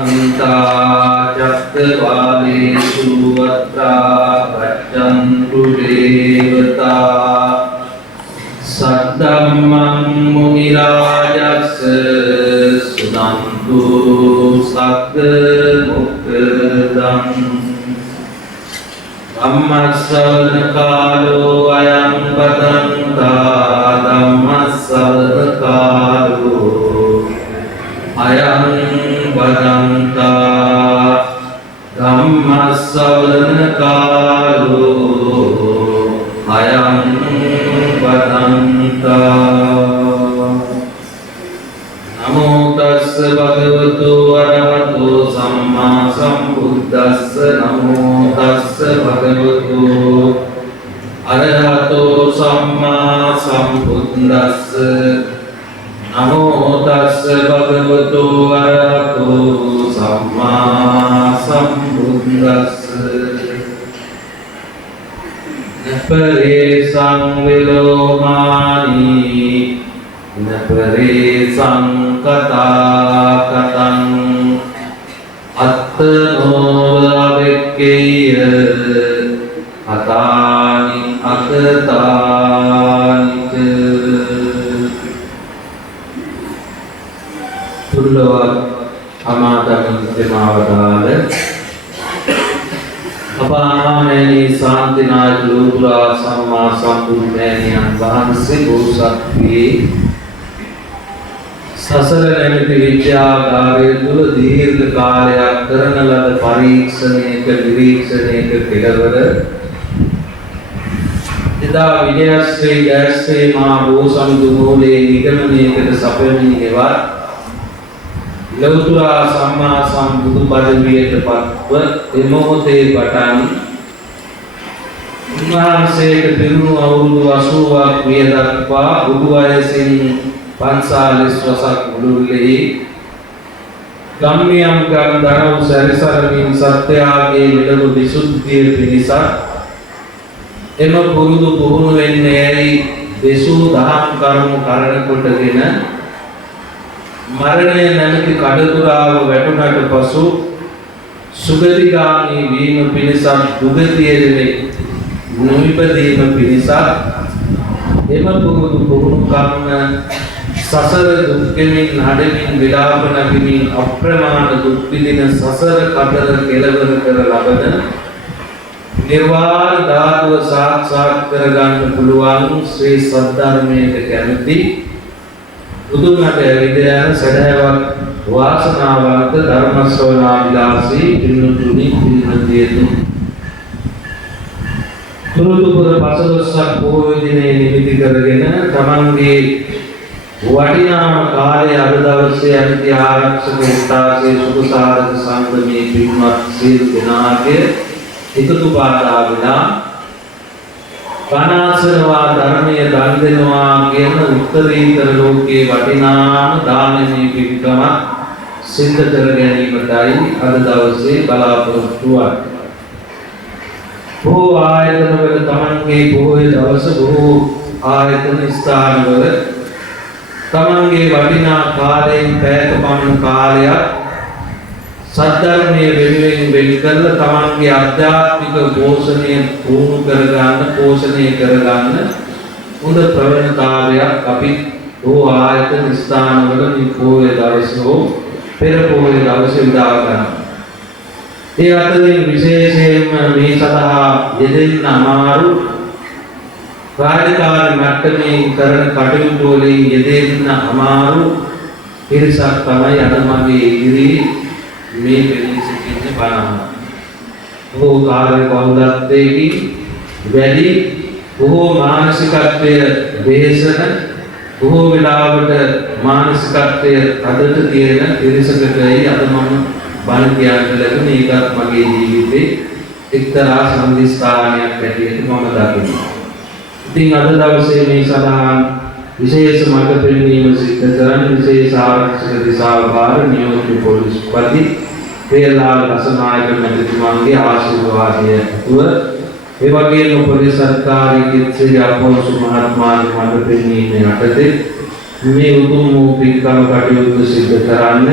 अन्ता चक्रवालेषु अत्रा गच्छन्तु देवता सद्धम्मं मुनिराजस्य सुनन्तु सद्मुक्तदम् धम्मश्रवणकालो अयं बदन्ता धम्मश्रवणकालो अयं बदन्ता धम्मश्रवणकालो अयं बदन्ता नमो तस् भगवतो अरहतो सम्मा सम्बुद्धस्स नमो तस् भगवतो अरहतो सम्मा सम्बुद्धस्स नमो तस् भगवतो अरहतो सम्मा सम्बुद्धस्स नपरे संविलोमानि नपरे संकता कतं अत्तनोरविक्केय अतानि अततानि च तुल्लवत् अमादमित्यमावदाल अपामेनि शांतिनाथ लोतुरा सम्मा संबुद्धेनि अनवांसे बोसत्वे ससर नैमित्ति विद्यागारे तुल दीर्घ कालයක් කරන ලද පරීක්ෂණයක නිරීක්ෂණයක කෙළවර එදා විද්‍යාශ්‍රී දැස්සේ මා බෝසත්තු මූලයේ නිගමනයකට සපයමින් එවත් ලෞතුරා සම්මා සම්බුදු පදවියට පත්ව එමොහොතේ පටන් උන්වහන්සේට පිරුණු අවුරුදු 80ක් විය දක්වා බුදු වයසින් 45 වසක් මුළුල්ලේ ගම්මියම් ගම් දරව් සැරිසරමින් සත්‍යයේ මෙලොව විසුද්ධිය පිණිස එම පුරුදු පුහුණු වෙන්නේ ඇයි දේශූ දහම් කර්ම කරණ කොටගෙන මරණය නැමැති කඩතුරාව වැටුණට පසු සුගතිගාමී වීම පිණිස දුගතියේ නොඉපදීම පිණිස එම පුරුදු පුහුණු කර්ම සසර දුක්ඛමින් හඩමින් විලාප නැගමින් අප්‍රමාණ දුක් විඳින සසර කතර කෙලවර කර ලබන නිර්වාණ ධාතුව සාක්ෂාත් කර ගන්න පුළුවන් ශ්‍රී සද්ධර්මයට කැමති බුදුන්ට විද්‍යාන සදහවත් වාසනාවන්ත ධර්ම ශ්‍රවණාභිලාෂී පින්තුනි පින්වන්තියනි තුරුදුපුර පසළොස්වක පොහොය දිනේ නිමිති කරගෙන තමන්ගේ වටිනාම කාලය අද දවසේ අනිත්‍ය ආරක්ෂක උත්සාහයේ සුබ සාධක සංගමයේ පින්වත් සියලු දෙනාගේ එකතු පාදාවිලා කනාසනවා ධර්මයේ දන් දෙනවා කියන උත්තරීතර ලෝකයේ වටිනාම දානමය පිටකම සිද්ධ කර ගැනීමටයි අද දවසේ බලාපොරොත්තු වෙන්නේ. බොහෝ ආයතනවල තමන්ගේ පොහොය දවස බොහෝ ආයතන ස්ථානවල තමන්ගේ වටිනා කාලයෙන් පැයක පමණ කාලයක් සද්ධර්මයේ වෙනුවෙන් වෙන් කරලා තමන්ගේ ආධ්‍යාත්මික පෝෂණය පුහුණු කරගන්න පෝෂණය කරගන්න හොඳ ප්‍රවණතාවයක් අපි බොහෝ ආයතන ස්ථානවල මේ පොහොය දවසේ හෝ පෙර පොහොය දවසේ උදා ගන්නවා. ඒ අතරින් විශේෂයෙන්ම මේ සඳහා යෙදෙන්න අමාරු රාජකාරී මට්ටමේ කරන කටයුතු වලින් යෙදෙන්න අමාරු පිරිසක් තමයි අද මගේ ඉදිරියේ මේ පිළිස සිටින්නේ බලන්න. බොහෝ කාර්ය බහුලත්වයකින් වැඩි බොහෝ මානසිකත්වයේ වේසන බොහෝ වෙලාවට මානසිකත්වයේ අදට තියෙන පිරිසකටයි අද මම බණ කියන්න ලැබුණේ. ඒකත් මගේ ජීවිතේ එක්තරා සම්දිස්ථානයක් ඇටියට මම දකිනවා. ඉතින් අද දවසේ මේ සඳහා විශේෂ මඟ පෙන්වීම සිද්ධ කරන විශේෂ ආරක්ෂක දිසාවකාර නියෝජ්‍ය පොලිස්පති පෙරලාල් රසනායක මැතිතුමන්ගේ ආශිර්වාදය ඇතුව ඒ වගේම පොලිස් අධිකාරී කිත්සේ අපෝසු මහත්මයාගේ මඟ පෙන්වීම යටතේ මේ උතුම් වූ පින්කම කටයුතු සිද්ධ කරන්න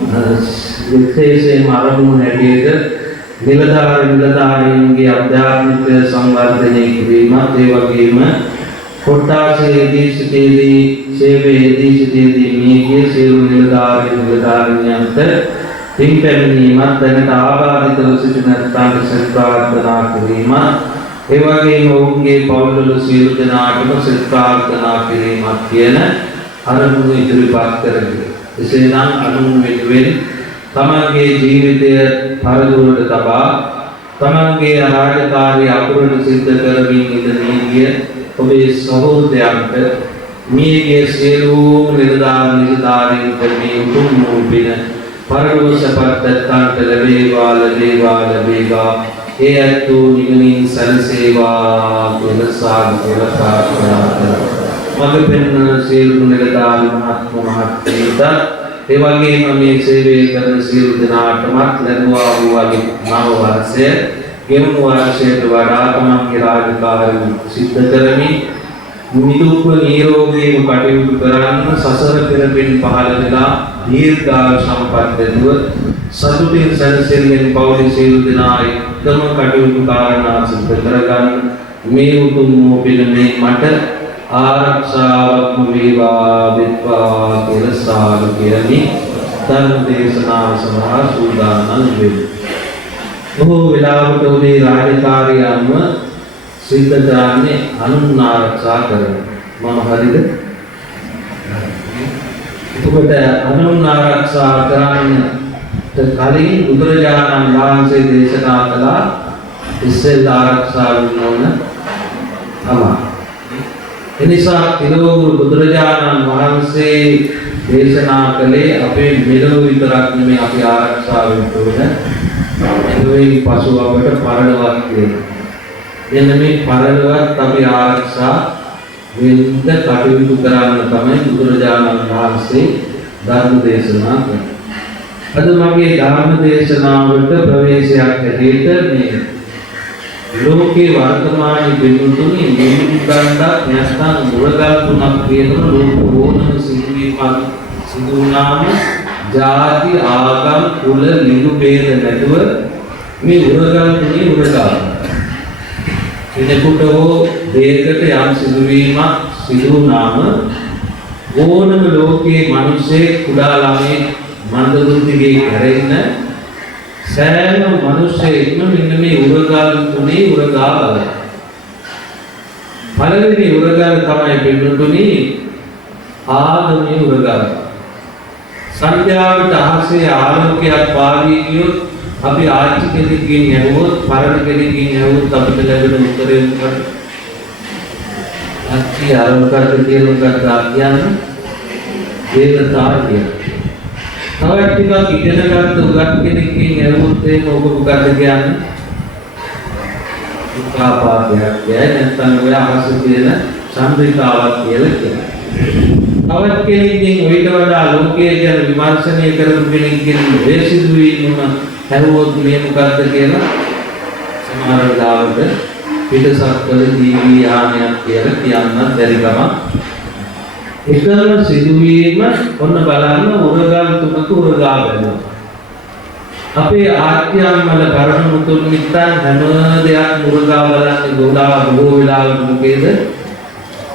විශේෂයෙන්ම අරමුණු හැටියට නිලධාරීන්ගේ අධ්‍යාත්මික සංවර්ධනය කිරීමත් ඒ වගේම කොට්ටාසයේදී සිටේදී සේවයේදී සිටේදී මේකේ සියලු නිලධාරීන්ට පින් පැමිණීමත් දැනට ආබාධිතව සිටින නැත්නම් සත් ප්‍රාර්ථනා කිරීමත් ඒ වගේම ඔවුන්ගේ පවුල්වල සියලු දෙනාටම සත් ප්‍රාර්ථනා කිරීමත් කියන අරමුණු ඉදිරිපත් කරගන්න. එසේනම් අනුන් වෙනුවෙන් තමන්ගේ ජීවිතය පරදුරට තබා තමන්ගේ රාජකාරී අකුරට සිද්ධ කරමින් ඉඳී ගිය ඔබේ සහෝදරයන්ට මියගිය සියලුම නිලධාරීන්ට මේ උතුම් වූ පින පරලෝක සපත්තන්ට ලැබේවා ලැබේවා ලැබේවා ඒ අතු නිවනින් සැලසේවා කියලා සාදු කියලා ප්‍රාර්ථනා කරනවා. මගේ පෙන්වන සියලු නිලධාරී මහත්මයාට ඒ වගේම මේ සේවය කරන සියලු දෙනාටමත් ලැබුවා වූ වගේ නව වර්ෂය ගෙවුණු වර්ෂයට වඩා තමන්ගේ රාජකාරී සිද්ධ කරමින් නිදුක්ව නිරෝගීව කටයුතු කරන්න සසර පෙර පින් පහළ වෙලා දීර්ඝායු සම්පත් ලැබුව සතුටින් සැනසෙල්ලෙන් පවුලේ සියලු දෙනා එක්කම කටයුතු කාරණා සිද්ධ කරගන්න මේ උතුම් වූ පින මේ මට ආරක්ෂාවක්ම වේවා විත්වා කියලා සාදු කියමි. ධර්ම දේශනාව සඳහා සූදානම් වෙමු. බොහෝ වෙලාවට ඔබේ රාජකාරිය අනුව සිද්ධ කරන්නේ අනුන් ආරක්ෂා කරන මම හරිද? එතකොට අනුන් ආරක්ෂා කරන්න කලින් බුදුරජාණන් වහන්සේ දේශනා කළා ඉස්සෙල්ලා ආරක්ෂා වෙන්න ඕන තමයි. එනිසා තිලෝගුරු බුදුරජාණන් වහන්සේ දේශනා කළේ අපේ මෙලොව විතරක් නෙමෙයි අපි ආරක්ෂා වෙන්න ඕන. එතකොට පසු අපට පරලොවක් තියෙනවා. එන්න මේ පරලොවත් අපි ආරක්ෂා වෙන්න කටයුතු කරන්න තමයි බුදුරජාණන් වහන්සේ ධර්ම දේශනා කළේ. අද මගේ ධර්ම දේශනාවට ප්‍රවේශයක් ඇටියට මේ ලෝකේ වර්තමානයේ බිඳුතුනි නිමුගණ්ඩක් නැත්නම් මුලගල් තුනක් කියන ලෝක ඕනම සිදුවීමක් සිදු වුණාම ජාති ආගම් කුල ලිංග ભેද නැතුව මේ උරගල් තුනේ උරගල් කෙනෙකුට හෝ දෙයකට යම් සිදුවීමක් සිදු වුණාම ඕනම ලෝකයේ මිනිස්සේ කුඩා ළමයි මන්දබුද්ධිගේ කරෙන්න සෑම මිනිස්සෙක්ම මෙන්න මේ උරගල් තුනේ උරගා බලයි. පළවෙනි උරගල් තමයි පින්නතුනි ආගමේ උරගල්. සංඛ්‍යාවට අහසේ ආලෝකයක් පාවී ගියොත් අපි ආච්චි කෙනෙක්ගෙන් ඇහුවොත් පරණ කෙනෙක්ගෙන් ඇහුවොත් අපිට ලැබෙන උත්තරේ මොකක්ද? ආච්චි ආලෝකයට කියන උත්තර කියන්නේ දේවතාවිය. තවත් ටිකක් ඉගෙන ගන්න උගත් කෙනෙක්ගෙන් ඇහුවොත් ඒක ඔබ මොකක්ද කියන්නේ? උපාපාදයක් කියන්නේ නැත්නම් ඔය අහස තියෙන සම්ප්‍රදායක් කියලා කියනවා. තවත් කෙනෙක්ගෙන් ඔයිට වඩා ලෝකයේ ගැන විමර්ශනය කරපු කෙනෙක්ගෙන් මේ සිදුවීම ඇහුවොත් මේ මොකක්ද කියලා සමහර වෙලාවට පිටසක්වල දීවි යානයක් කියලා කියන්නත් බැරි ගමන් එකම සිදුවීම ඔන්න බලන්න උරගල් තුනක උරගා බැලුවා. අපේ ආත්‍යම් වල කරුණු මුතුන් මිත්තන් හැම දෙයක් උරගා බලන්නේ ගොඩාක් බොහෝ වෙලාවට මොකේද?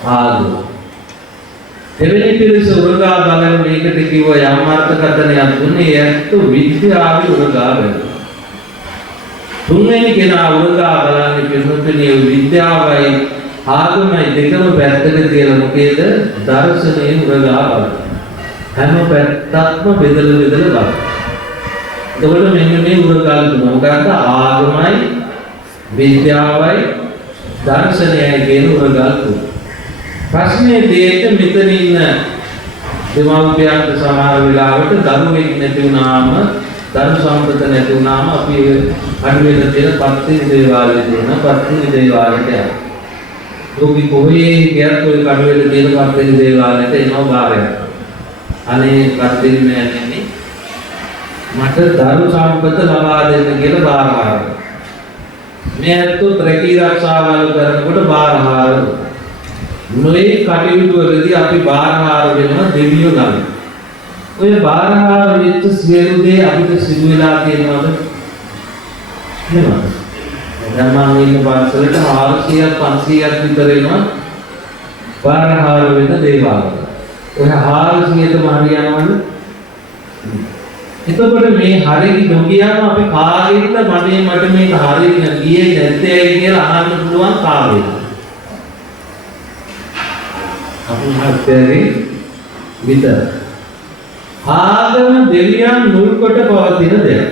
ආදෝ. එවැනි පිරිස උරගා බලන මේකට කිව්ව යම් අර්ථකථනයක් දුන්නේ ඒත් විද්‍යාවේ උරගා බැලුවා. තුන්වෙනි කෙනා උරගා බලන්නේ පිළිතුරේ විද්‍යාවයි ආගමයි දෙකම පැත්තක තියලා මොකේද? දර්ශනයේ උරගා බලන. හැම පැත්තක්ම බෙදලා බලන. එතකොට මෙන්න මේ උරගල් තුන මොකක්ද? ආගමයි විද්‍යාවයි දර්ශනයයි කියන උරගල් තුන. ප්‍රශ්නේ දෙයට මෙතන ඉන්න දෙමව්පියන්ට සමහර වෙලාවට දරුවෙක් නැති වුණාම දරු සම්පත නැති වුණාම අපි අඩුවෙන් තියෙන පත්ති දේවාලේ තියෙන පත්ති දේවාලේට යනවා. ලෝකෙ කොහේ ගියත් ඔය කඩුවෙල තියෙන පත්ති දේවාලේට එනවා බාරයක්. අනේ පත්ති නෑනේ මට දරු සම්පත ලබා දෙන්න කියලා බාරහාර. මේ අතොත් රැකී ආරක්ෂාවල් කරනකොට බාරහාර නොයේ කටයුතු වලදී අපි බාරහාර වෙනවා දෙවියෝ ගන්න. ඔය බාරහාර වෙච්ච සියලු දේ අපිට සිදු වෙලා තියෙනවද? නෙමෙයි. දැන් මම ඉන්න පන්සලට 400ක් 500ක් විතර එනවා බාරහාර වෙන දේවල්. ඔය 400ටම හරියනවද? එතකොට මේ හරියට නොගියාම අපි කාගෙන්ද මට මේක හරියට ගියේ නැත්තේ කියලා අහන්න පුළුවන් කාගෙන්ද? අපි හත්තරේ විතර. ආගම දෙවියන් මුල් කොට පවතින දෙයක්.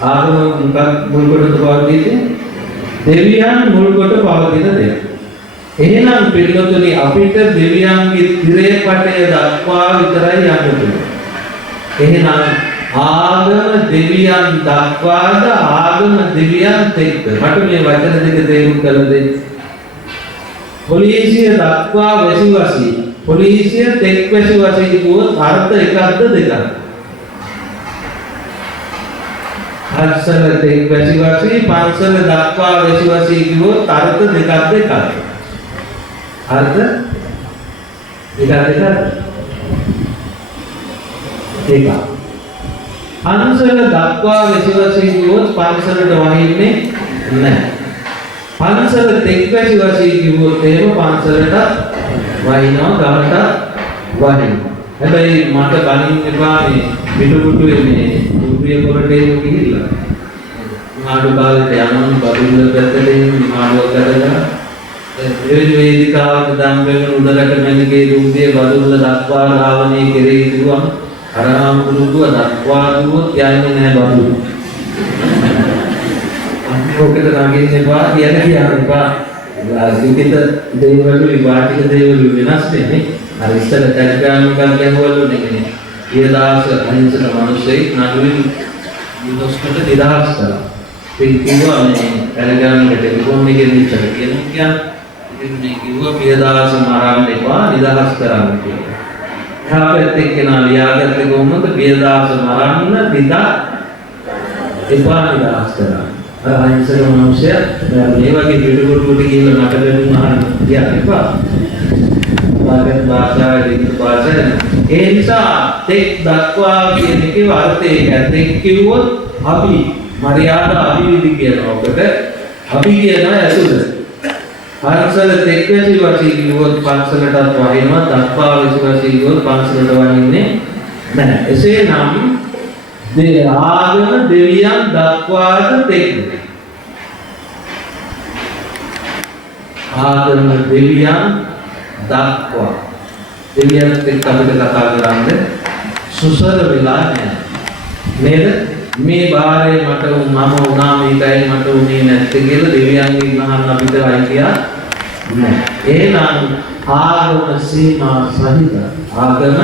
ආගම මොකක් මුල් කොට පවතින්නේ? දෙවියන් මුල් කොට පවතින දෙයක්. එහෙනම් පිළිතුරේ අපිට දෙවියන්ගේ තිරේ පටය දක්වා විතරයි යන්න පුළුවන්. එහෙනම් ආගම දෙවියන් දක්වාද ආගම දෙවියන් එක්ක? මට මේ වචන දෙක තේරුම් කරලා දෙන්න. පොලිසිය දක්වා වැසිවසි පොලිසිය තෙක් වැසිවසි කියුවොත් අර්ථ එකක්ද දෙකක්ද? පන්සල තෙක් වැසිවසි පන්සල දක්වා වැසිවසි කියුවොත් අර්ථ දෙකක්ද එකක්ද? අර්ථ දෙකක්ද? එකක්. පන්සල දක්වා වැසිවසි කියුවොත් පන්සලට වහින්නේ නැහැ. පන්සල තෙක් වැසිවසි කියුවොත් එහෙම පන්සලට වහිනවා ගමට වහිනවා. හැබැයි මට බණින්න එපා මේ පිටුපුටුවේ මේ කුරුවිය පොරටේ ගිහිල්ලා. මාඩු බාලට යනවා බබුල්ල පැත්තට එන්නේ මාඩුවක් කරලා ඒ වේදිකාවට දම්බෙන් උඩරට මැනිකේ දුම්බේ බබුල්ල දක්වා රාවණේ කෙරේ දුවම අරහම් කුරුදුව දක්වා දුවොත් යන්නේ නැහැ බබුල්ල. ඔකට නැගින්න එපා කියන්න එපා. ලිඛිත දේවලු විවාදිත දේවලු වෙනස් වෙන්නේ. අර ඉස්සර ටෙලිග්‍රෑම් එකක් ගැහුවලු නේ. ඊදාස අහිංසක මිනිස්සෙක් නඩුවෙන් යුදස්කට නිදහස් කළා. ඒ කිව්වා මේ ටෙලිග්‍රෑම් එක ටෙලිෆෝන් එකෙන් ඉස්සර කියන්නේ ඉතින් මේ කිව්වා පියදාස මරන්න එපා නිදහස් කරන්න කියලා. එහාපැත්ත එක්කෙනා ලියාගත්තේ කොහොමද? පියදාස මරන්න පිටා එපා නිදහස් කරන්න. අහිංසක මිනිස්සයා මේ වගේ පිටුපොට්ටුවට කියලා මට දෙන්නුම අහන්න තියා එපා. වාගත් භාෂාවේ ලිඛිත භාෂාව. ඒ නිසා තෙක් දක්වා කියන එකේ අර්ථය ගැතෙක් කිව්වොත් අපි මරියාදා අභිවිදි කියනවා. ඔකට අපි කියනවා ඇසුර. පන්සල තෙක් වැසිවසි කිව්වොත් පන්සලටත් වහිනවා. දක්වා වැසිවසි කිව්වොත් පන්සලට වහින්නේ නැහැ. එසේනම් ආගම දෙවියන් දක්වාද තෙක්ද? ආගම දෙවියන් දක්වා. දෙවියන් එක්ක අපිට කතා කරන්නේ සුසර වෙලා නැහැ. නේද? මේ බාරේ මට මම උනා මේකයි මට උනේ නැත්තේ කියලා දෙවියන්ගෙන් අහන්න අපිට අයිතියක් නැහැ. එහෙනම් ආගම සීමා සහිත. ආගම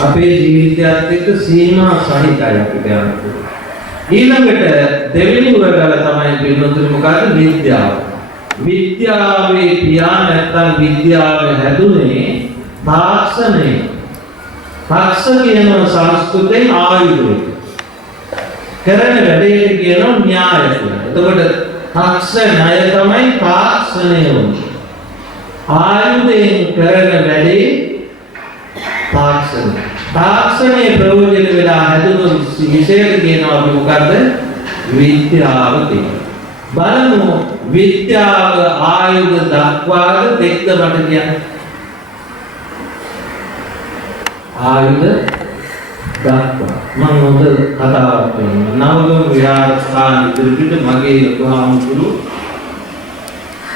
අපේ ජීවිතයත් එක්ක සීමා සහිතයි අපිට යන්න. ඊළඟට දෙවෙනි උරගල තමයි පිළිතුරු මොකක්ද? විද්‍යාව. විද්‍යාවේ පියා නැත්නම් විද්‍යාව හැදුනේ තාක්ෂණය. තාක්ෂ කියන සංස්කෘතෙන් ආයුධය. කරන වැඩේට කියනවා න්‍යාය කියලා. එතකොට තාක්ෂ ණය තමයි තාක්ෂණය වුනේ. ආයුධයෙන් කරන වැඩේ තාක්ෂණය. තාක්ෂණයේ ප්‍රයෝජන වෙලා හැදුණු විශේෂ කියනවා අපි මොකද්ද? විද්‍යාව කියලා. බලමු විද්‍යාව ආයුධ දක්වාද තෙක්ද මට කියන්න. ආයුධ දක්වා. මම හොඳ කතාවක් කියනවා. නවගම විහාරස්ථාන ඉදිරියට මගේ ලොකු හාමුදුරු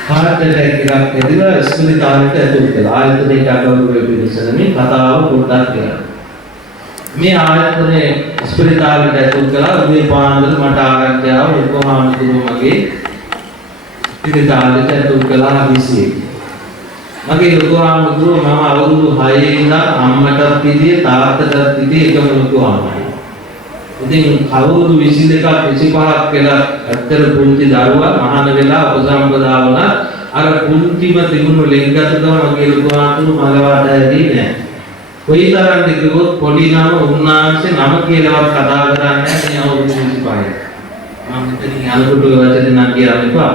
කාටද එකක් ඇදලා ස්මෘතිකාරයට ඇතුළු කළා. ආයතනයේ කටවුරු පිළිසෙනමින් කතාව පොඩ්ඩක් කියන්න. මේ ආයතනයේ ස්පිරිතාලයට ඇතුළු කළා. උදේ පාන්දර මට ආරංචි ආවා ලොකු හාමුදුරුවෝ මගේ ස්පිරිතාලයට ඇතුළු කළා 21. මගේ ලොකු හාමුදුරුවෝ මම අවුරුදු 6 ඉඳන් අම්මටත් පිළියේ තාත්තටත් පිළියේ එකම ලොකු හාමුදුරුවෝ. ඉතින් අවුරුදු 22ක් 25ක් වෙලා ඇත්තට පුංචි දරුවා මහාන වෙලා උපසම්පදා වුණා. අර පුංචිම තිබුණු ලෙන්ගතකම මගේ ලොකු හාමුදුරුවෝ මලවට ඇදී නැහැ. කොයිතරම්ද කිව්වොත් පොඩි නම උන්නාන්සේ නම කියලාවත් කතා කරන්නේ නැහැ මේ අවුරුදු 25. මම හිතන්නේ අනුකට ඔය වචනේ නම් කියන්න එපා.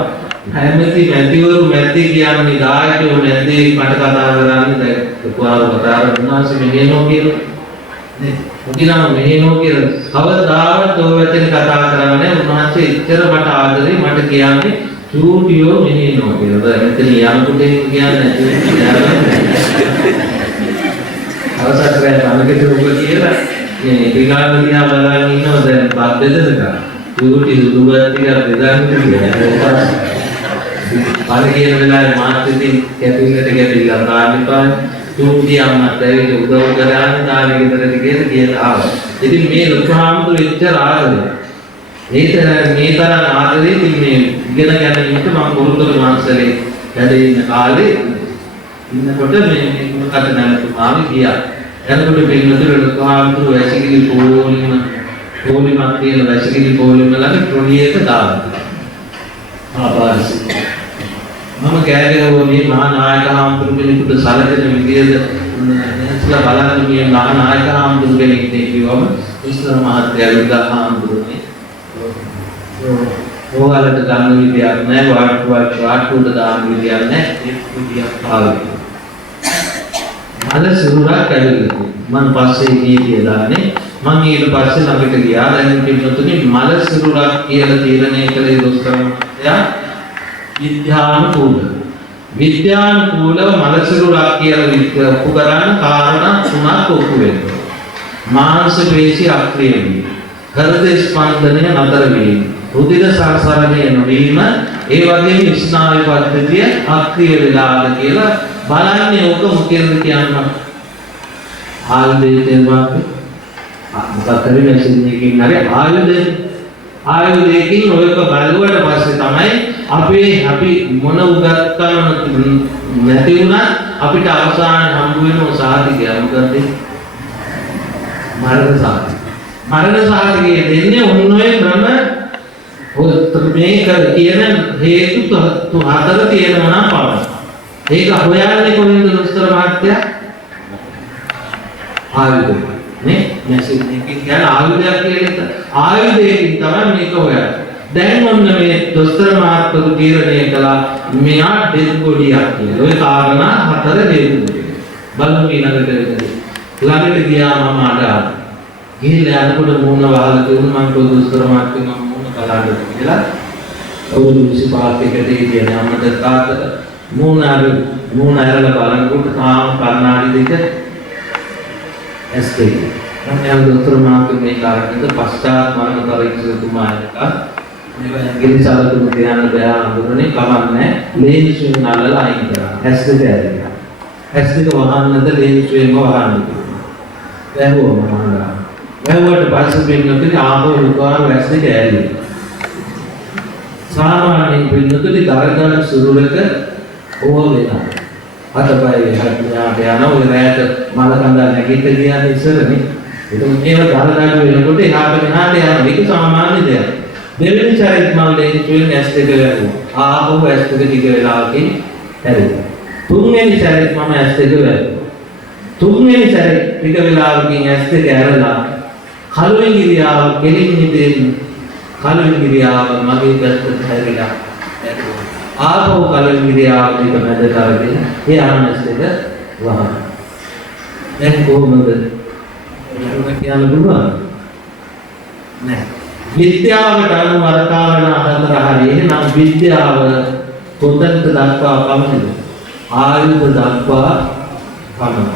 හැමති මැතිවරු මැති කියන්නේ දායකයෝ නැද්දී මට කතා කරන්නේ දැන් කොහොමද කතා කරන්නේ උන්නාන්සේ මෙහෙම කියනවා නේ. මුදිනා මෙහෙනෝ කියලා කවදාවත් ඔය වැතෙන් කතා කරන්නේ උන්වහන්සේ ඉතර මට ආදරේ මට කියන්නේ චූටියෝ මෙහෙනෝ කියලා. මෙතන යනකොට කියන්නේ අවසරයි අනකට ඔබ කියලා මේ පිටාලියා බලන් ඉන්නවා දැන් බත් බෙදනකම්. චූටි සුදුබත් ටික බෙදාගෙන ඉන්නවා. අර කියන වෙලාවේ මාත්‍රිතින් කැපිල්ලට කැපිල්ලා ගන්නවා. චූටි අම්මත් ඇවිත් උදව් කරානේ තාලේ ගෙදරට කියලා ආවා. ඉතින් මේ ලොකුහාමුදුරු එච්චර ආදරේ. මේ තරම් ආදරේ ඉතින් මේ ඉගෙන ගැනීමට මම ගුරුතුරු වහන්සේලේ වැඩ ඉන්න කාලේ ඉන්නකොට මේ මොකක්ද නැතුමාම ගියා. එතකොට පින්නතුරු ලොකුහාමුදුරු වැසිකිලි පොලිමක් තියෙන වැසිකිලි පොලිම ළඟ ට්‍රොලියක දානවා. ආපාරසි මම කෑගහුවා මේ මහා නායක හාමුදුරු කෙනෙකුට සැලකෙන විදියද නැස්ලා බලන්න මේ මහා නායක හාමුදුරු කෙනෙක් නේ කිව්වම ඉස්ලාම මහත්තයා විදා හාමුදුරුනේ ඕගලට ගන්න විදියක් නැහැ වාට්ටුවට දාන්න විදියක් නැහැ ඒ විදියක් ආවේ අද සිරුරක් ඇවිල්ලා මම පස්සේ ගියේ දාන්නේ මම ඊට පස්සේ ළඟට ගියා දැන් පිටුතුනේ මල සිරුරක් කියලා තීරණය කළේ දොස්තර මහත්තයා විද්‍යානුකූලව මලසිරුරක් කියලා ඔප්පු කරන කාරණා තුනක් ඔප්පු වෙනවා. මාංශ පේශි අක්‍රිය වීම, හෘද ස්පන්දනය නතර වීම, රුධිර සංසරණය නොවීම, ඒ වගේම ස්නායු පද්ධතිය අක්‍රිය වෙලාද කියලා බලන්නේ ඕක මොකෙන්ද කියනවා. ආයුධයෙන් දෙන්නේ මොකක්ද මේකකින් හරි ආයුධයකින් ඔයක බලුවට පස්සේ තමයි අපි මොන උගත්කම නැති වුණත් අපිට අවසාන හම්බ වෙන සාහිතිය මොකද? මරණ සාහිතිය. මරණ සාහිතිය දෙන්නේ ඔන්නෝයි ක්‍රම මේක කියන හේතු හතර තියෙනවා නම් පමණයි. ඒක හොයන්නේ කොහෙන්ද දොස්තර මහත්තයා? ආයුධ නේ මැෂින් එකකින් කියන ආයුධයක් කියලා ආයුධයකින් තමයි මේක හොයන්නේ. දැන් ඔන්න මේ දොස්තර මහත්තුරු තීරණය කළා මෙයා ඩෙත් බොඩියක් කියලා. ඔය කාරණා හතර හේතුයි. බලමු ළඟට ගියා මම අඬා. ගිහිල්ලා යනකොට මූණ වහලා දුන්නා මම දොස්තර මහත්තුරු මම මූණ බලන්න කියලා. අවුරුදු 25 කට ඉතින් අම්මට තාත්තට මූණ අරලා බලනකොට තාම කර්ණාඩි දෙක එස්කේ මම දොස්තර මහත්තුරු මේ කාරණේද පශ්චාත් මරණ පරීක්ෂකතුමාට මේ ගිරිසාලතුම ධ්‍යාන බය අඳුරන්නේ කවන්නේ ලේන්සුවෙන් අල්ලලා අයින් කරා ඇස් දෙක ඇරලා ඇස් දෙක වහන්නද ලේන්සුවෙන්ම වහන්න කිව්වා වැහුවට පස්සේ පින්නතුනි ආපහු උකාර ඇස් දෙක ඇරලා සාමාන්‍යයෙන් පින්නතුනි දරදර සුරුලක ඕව වෙනවා අතපය හැට්ටියාට යන ඔය රැයට මල කඳා නැගිට ගියානේ ඉස්සරනේ ඒක මේව දරදර වෙනකොට එහාට මෙහාට යන මේක සාමාන්‍ය දෙයක් දෙවෙනි සැරේත් මම ලේන්සුවෙන් ඇස් දෙක වැහුවා. ආපහු ඇස් දෙක ටික වෙලාවකින් හැරෙනවා. තුන්වෙනි සැරේත් මම ඇස් දෙක වැහුවා. තුන්වෙනි සැරේ ටික වෙලාවකින් ඇස් දෙක ඇරලා කලුවෙන් ගිරියාව කෙලින් හිටින් කලුවෙන් ගිරියාව මගේ පැත්තට හැරිලා ආපහු කලුවෙන් ගිරියාව ටික මැද කරගෙන ඒ ආනස් දෙක වහන. දැන් කොහොමද? ඒක කියන්න පුළුවන් නෑ. විද්‍යාවට අනුව අර කාරණා හතර හරිය. එහෙනම් විද්‍යාව කොතනද දක්වා පවතින? ආයුධ දක්වා පවතින.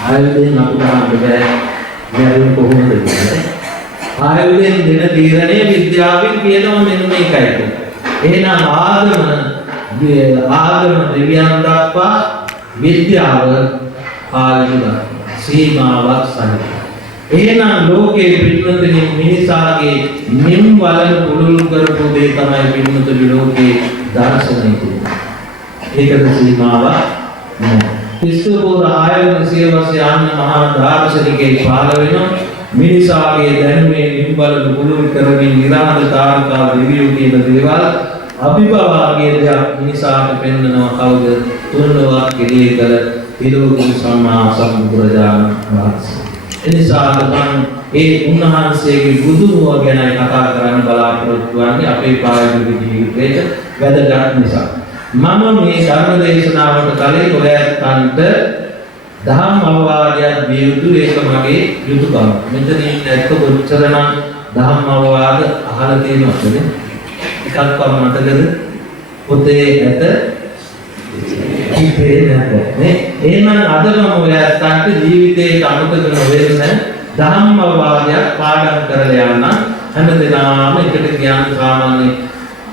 ආයුධයෙන් අපිට බෑ. මෙයාට කොහොමද කියන්නේ? ආයුධයෙන් දෙන තීරණය විද්‍යාවෙන් කියනවා මෙන්න මේකයි. එහෙනම් ආගම දෙවියන් දක්වා විද්‍යාව ආයුධ සීමාවක් සහිතයි. එහෙනම් ලෝකයේ පින්නතුනි මිනිසාගේ නිම් වලන පුරුදු කරපු දේ තමයි පින්නතුනි ලෝකයේ දර්ශනය කියන්නේ. ඒකද සීමාවක් නෑ. විශ්වපූර්ව ආයතන සියවස් යන මහා දාර්ශනිකයෙක් පහළ වෙනවා. මිනිසාගේ දැනුමේ නිම් වලන පුරුදු කරමින් නිරාධතාවකා දෙවියෝ කියන දේවල් අභිභවාගේ දෙයක් මිනිසාට පෙන්වනවා කවුද? තුන්ලොවක් කෙරේ කළ තිලෝකුරු සම්මා සම්බුදුරජාණන් වහන්සේ. එනිසා තමයි ඒ උන්වහන්සේගේ බුදුනුව ගැන කතා කරන්න බලාපොරොත්තු වෙන්නේ අපේ පාරමිත ජීවිතයේ වැදගත් නිසා. මම මේ ධර්ම දේශනාවට කලින් ඔයයන්ට දහම් අවවාදයක් දිය යුතු ඒක මගේ යුතුයකම. මෙතන එක්ක කොච්චරනම් දහම් අවවාද අහලා තියෙනවද නේ? එකක්වත් මතකද? පොතේ ඇත ඉපේ නැත නේ. එහෙනම් අද මම ඔයාලට ජීවිතේ අමතක නොවෙන්න දහම් අවවාදයක් පාඩම් කරලා යන්න හැමදෙනාම එකට කියන සාමාන්‍ය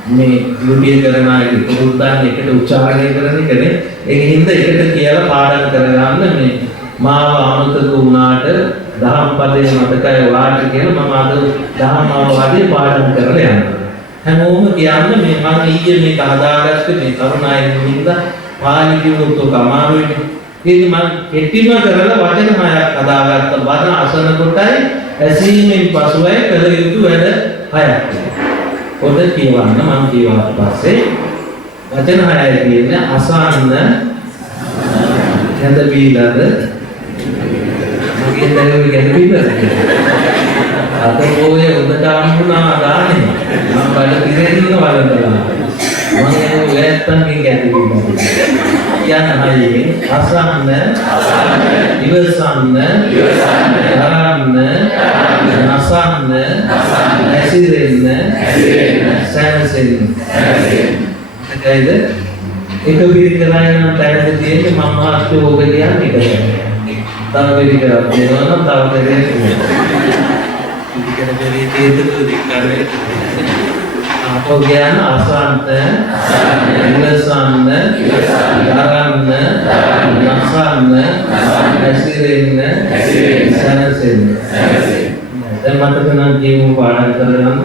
මේ යුටිය කරන අය උද්දාන එකට උච්චාරණය කරන එකනේ. ඒකින්ද එකට කියලා පාඩම් කරගන්න මේ මාව අමතක වුණාට දහම් පදේ මතකයි වාට කියලා මම අද දහම් අවවාදේ පාඩම් කරලා යනවා. හැමෝම කියන්නේ මේ මම ඊයේ මේක හදාගත්ත මේ කරුණාවෙන් හින්දා පාලි කිව්වොත් ඔක අමාරුයිනේ. ඒක මම කෙටිම කරලා වචන හයක් හදාගත්ත වචන අසන කොටයි ඇසීමෙන් පසුවයි කළ යුතු වැඩ හයක්. පොත කියවන්න මම කියවාට පස්සේ වචන හයයි කියන්නේ අසන්න යඳ බීලද මගේ දරුවෝ ගැන බීලද අද පොයේ උදට අම්මුණා දාන්නේ මම බඩ පිරෙන්න වලදලා මම වැත්තන්ගෙන් ගැන බීලද යන හයේ අසන්න ඉවසන්න දරන්න නසන්න ඇසිරෙන්න සැනසෙන්න ඒකයිද එක පිළිකරන තැනක තියෙන්නේ මම ආස්තෝ ඔබ කියන්නේ ඒකයි. තව පිළිකරක් දෙනවා නම් තව දෙයක් පිළිකර දෙවි තියෙද්දි කරේ අපෝ කියන අසන්ත ඉවසන්න දරන්න නසන්න ඇසිරෙන්න සැනසෙන්න දැන් මතක නම් කියමු පාඩම් කරගන්න.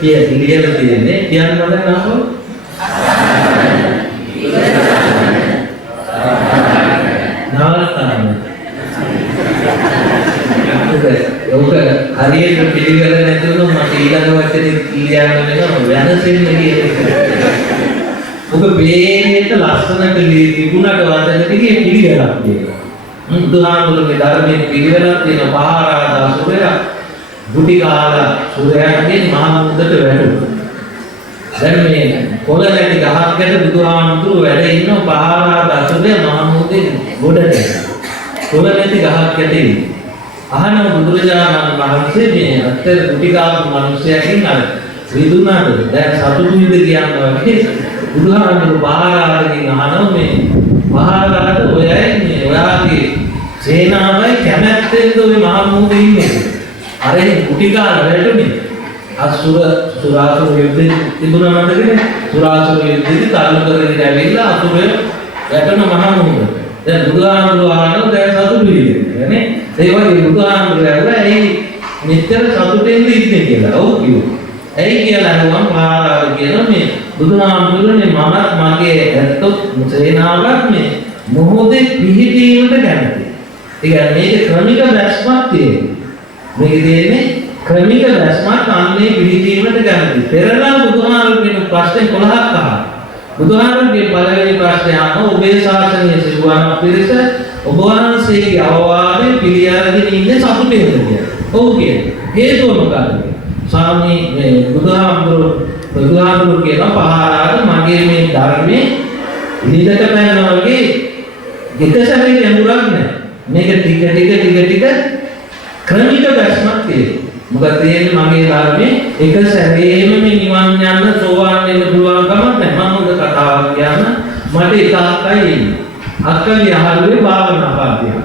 පිළිගන්න තියෙන්නේ කියන්න මතක නෑකෝ නාවස්තාන ඔක හරියට පිළිගන්න නැති වුණොත් මට ඊළඟ වචනේ කියන්න වෙනවා වෙනසෙන්න කියන්නේ. ඔක බේරෙන්න ලස්සනට තිබුණාට වදන ටිකේ පිළිගන්නක් තියෙනවා. බුදුහාමුදුරුවෝ ධර්මයේ පිළිවෙලක් තියෙන පහාරාදා සුරය බුටි කාලා සුරයන්ගේ මහා මුද්දට වැටුණා. දැන් මේ කොළ නැති ගහකට බුදුහාමුදුරුවෝ වැඩ ඉන්න පහාරාදා සුරය මහා මුද්දේ ගොඩට. කොළ නැති ගහක් යටින් අහන බුදුරජාණන් වහන්සේ මේ අත්තර බුටි කාපු මිනිසයාගෙන් අර විදුනාද දැන් සතුටුයිද කියනවා වගේ බුදුහාමුදුරුවෝ පහාරාදකින් අහනවා මේ පහාරාද ඔයයි මේ ඔයාගේ සේනාවයි කැමැත්තෙන්ද ඔය මහා මුද්දේ ඉන්නේ. අර කුටිකාල වැටුනේ අසුර සුරාසුර යුද්ධෙ තිබුණා නේද? සුරාසුර යුද්ධෙදි තල්ලු කරගෙන ඇවිල්ලා අසුරය වැටෙන මහා මුහුද. දැන් බුදුහාමුදුරුවෝ ආනෝ දැන් සතුටුයි කියන්නේ. ඒ වගේ බුදුහාමුදුරුවෝ ඇවිල්ලා ඒ මෙච්චර සතුටෙන්ද ඉන්නේ කියලා. ඔව් කිව්වා. ඇයි කියලා අහුවම පාරාව කියන මේ බුදුහාමුදුරුවෝනේ මමත් මගේ ඇත්තොත් සේනාවක් මේ මොහොතේ පිහිටීමට කැමතියි. ඒ කියන්නේ මේක ක්‍රමික දැස්මක් තියෙනවා. මේක තියෙන්නේ ක්‍රමික දැස්මක් අන්නේ පිළිදීමට ගන්නදී පෙරලා බුදුහාමුදුරුවෝ ප්‍රශ්න 11ක් අහනවා. බුදුහාමුදුරුවෝගේ පළවෙනි ප්‍රශ්නය අහනවා ඔබේ ශාසනයේ සිදුවන පිරිස ඔබ වහන්සේගේ අවවාදේ පිළිඅරගෙන ඉන්නේ සතුටේද කියලා. ඔව් කියන්නේ. හේතුව මොකක්ද? ස්වාමී මේ බුදුහාමුදුරුවෝ කියන පහාරාද මගේ මේ ධර්මයේ නිදට පැනනවා වගේ එක සැරේ යමුරක් නැහැ. මේක ටික ක්‍රමික දැස්මක් තියෙනවා. මොකද තියෙන්නේ මගේ ධර්මයේ එක සැරේම මේ නිවන් යන්න සෝවාන් වෙන්න පුළුවන් කමක් නැහැ. මම උද කතාවක් කියන්න මට එක අක්කයි ඉන්නේ. අක්කගේ අහලුවේ භාවනා පාඩියක්.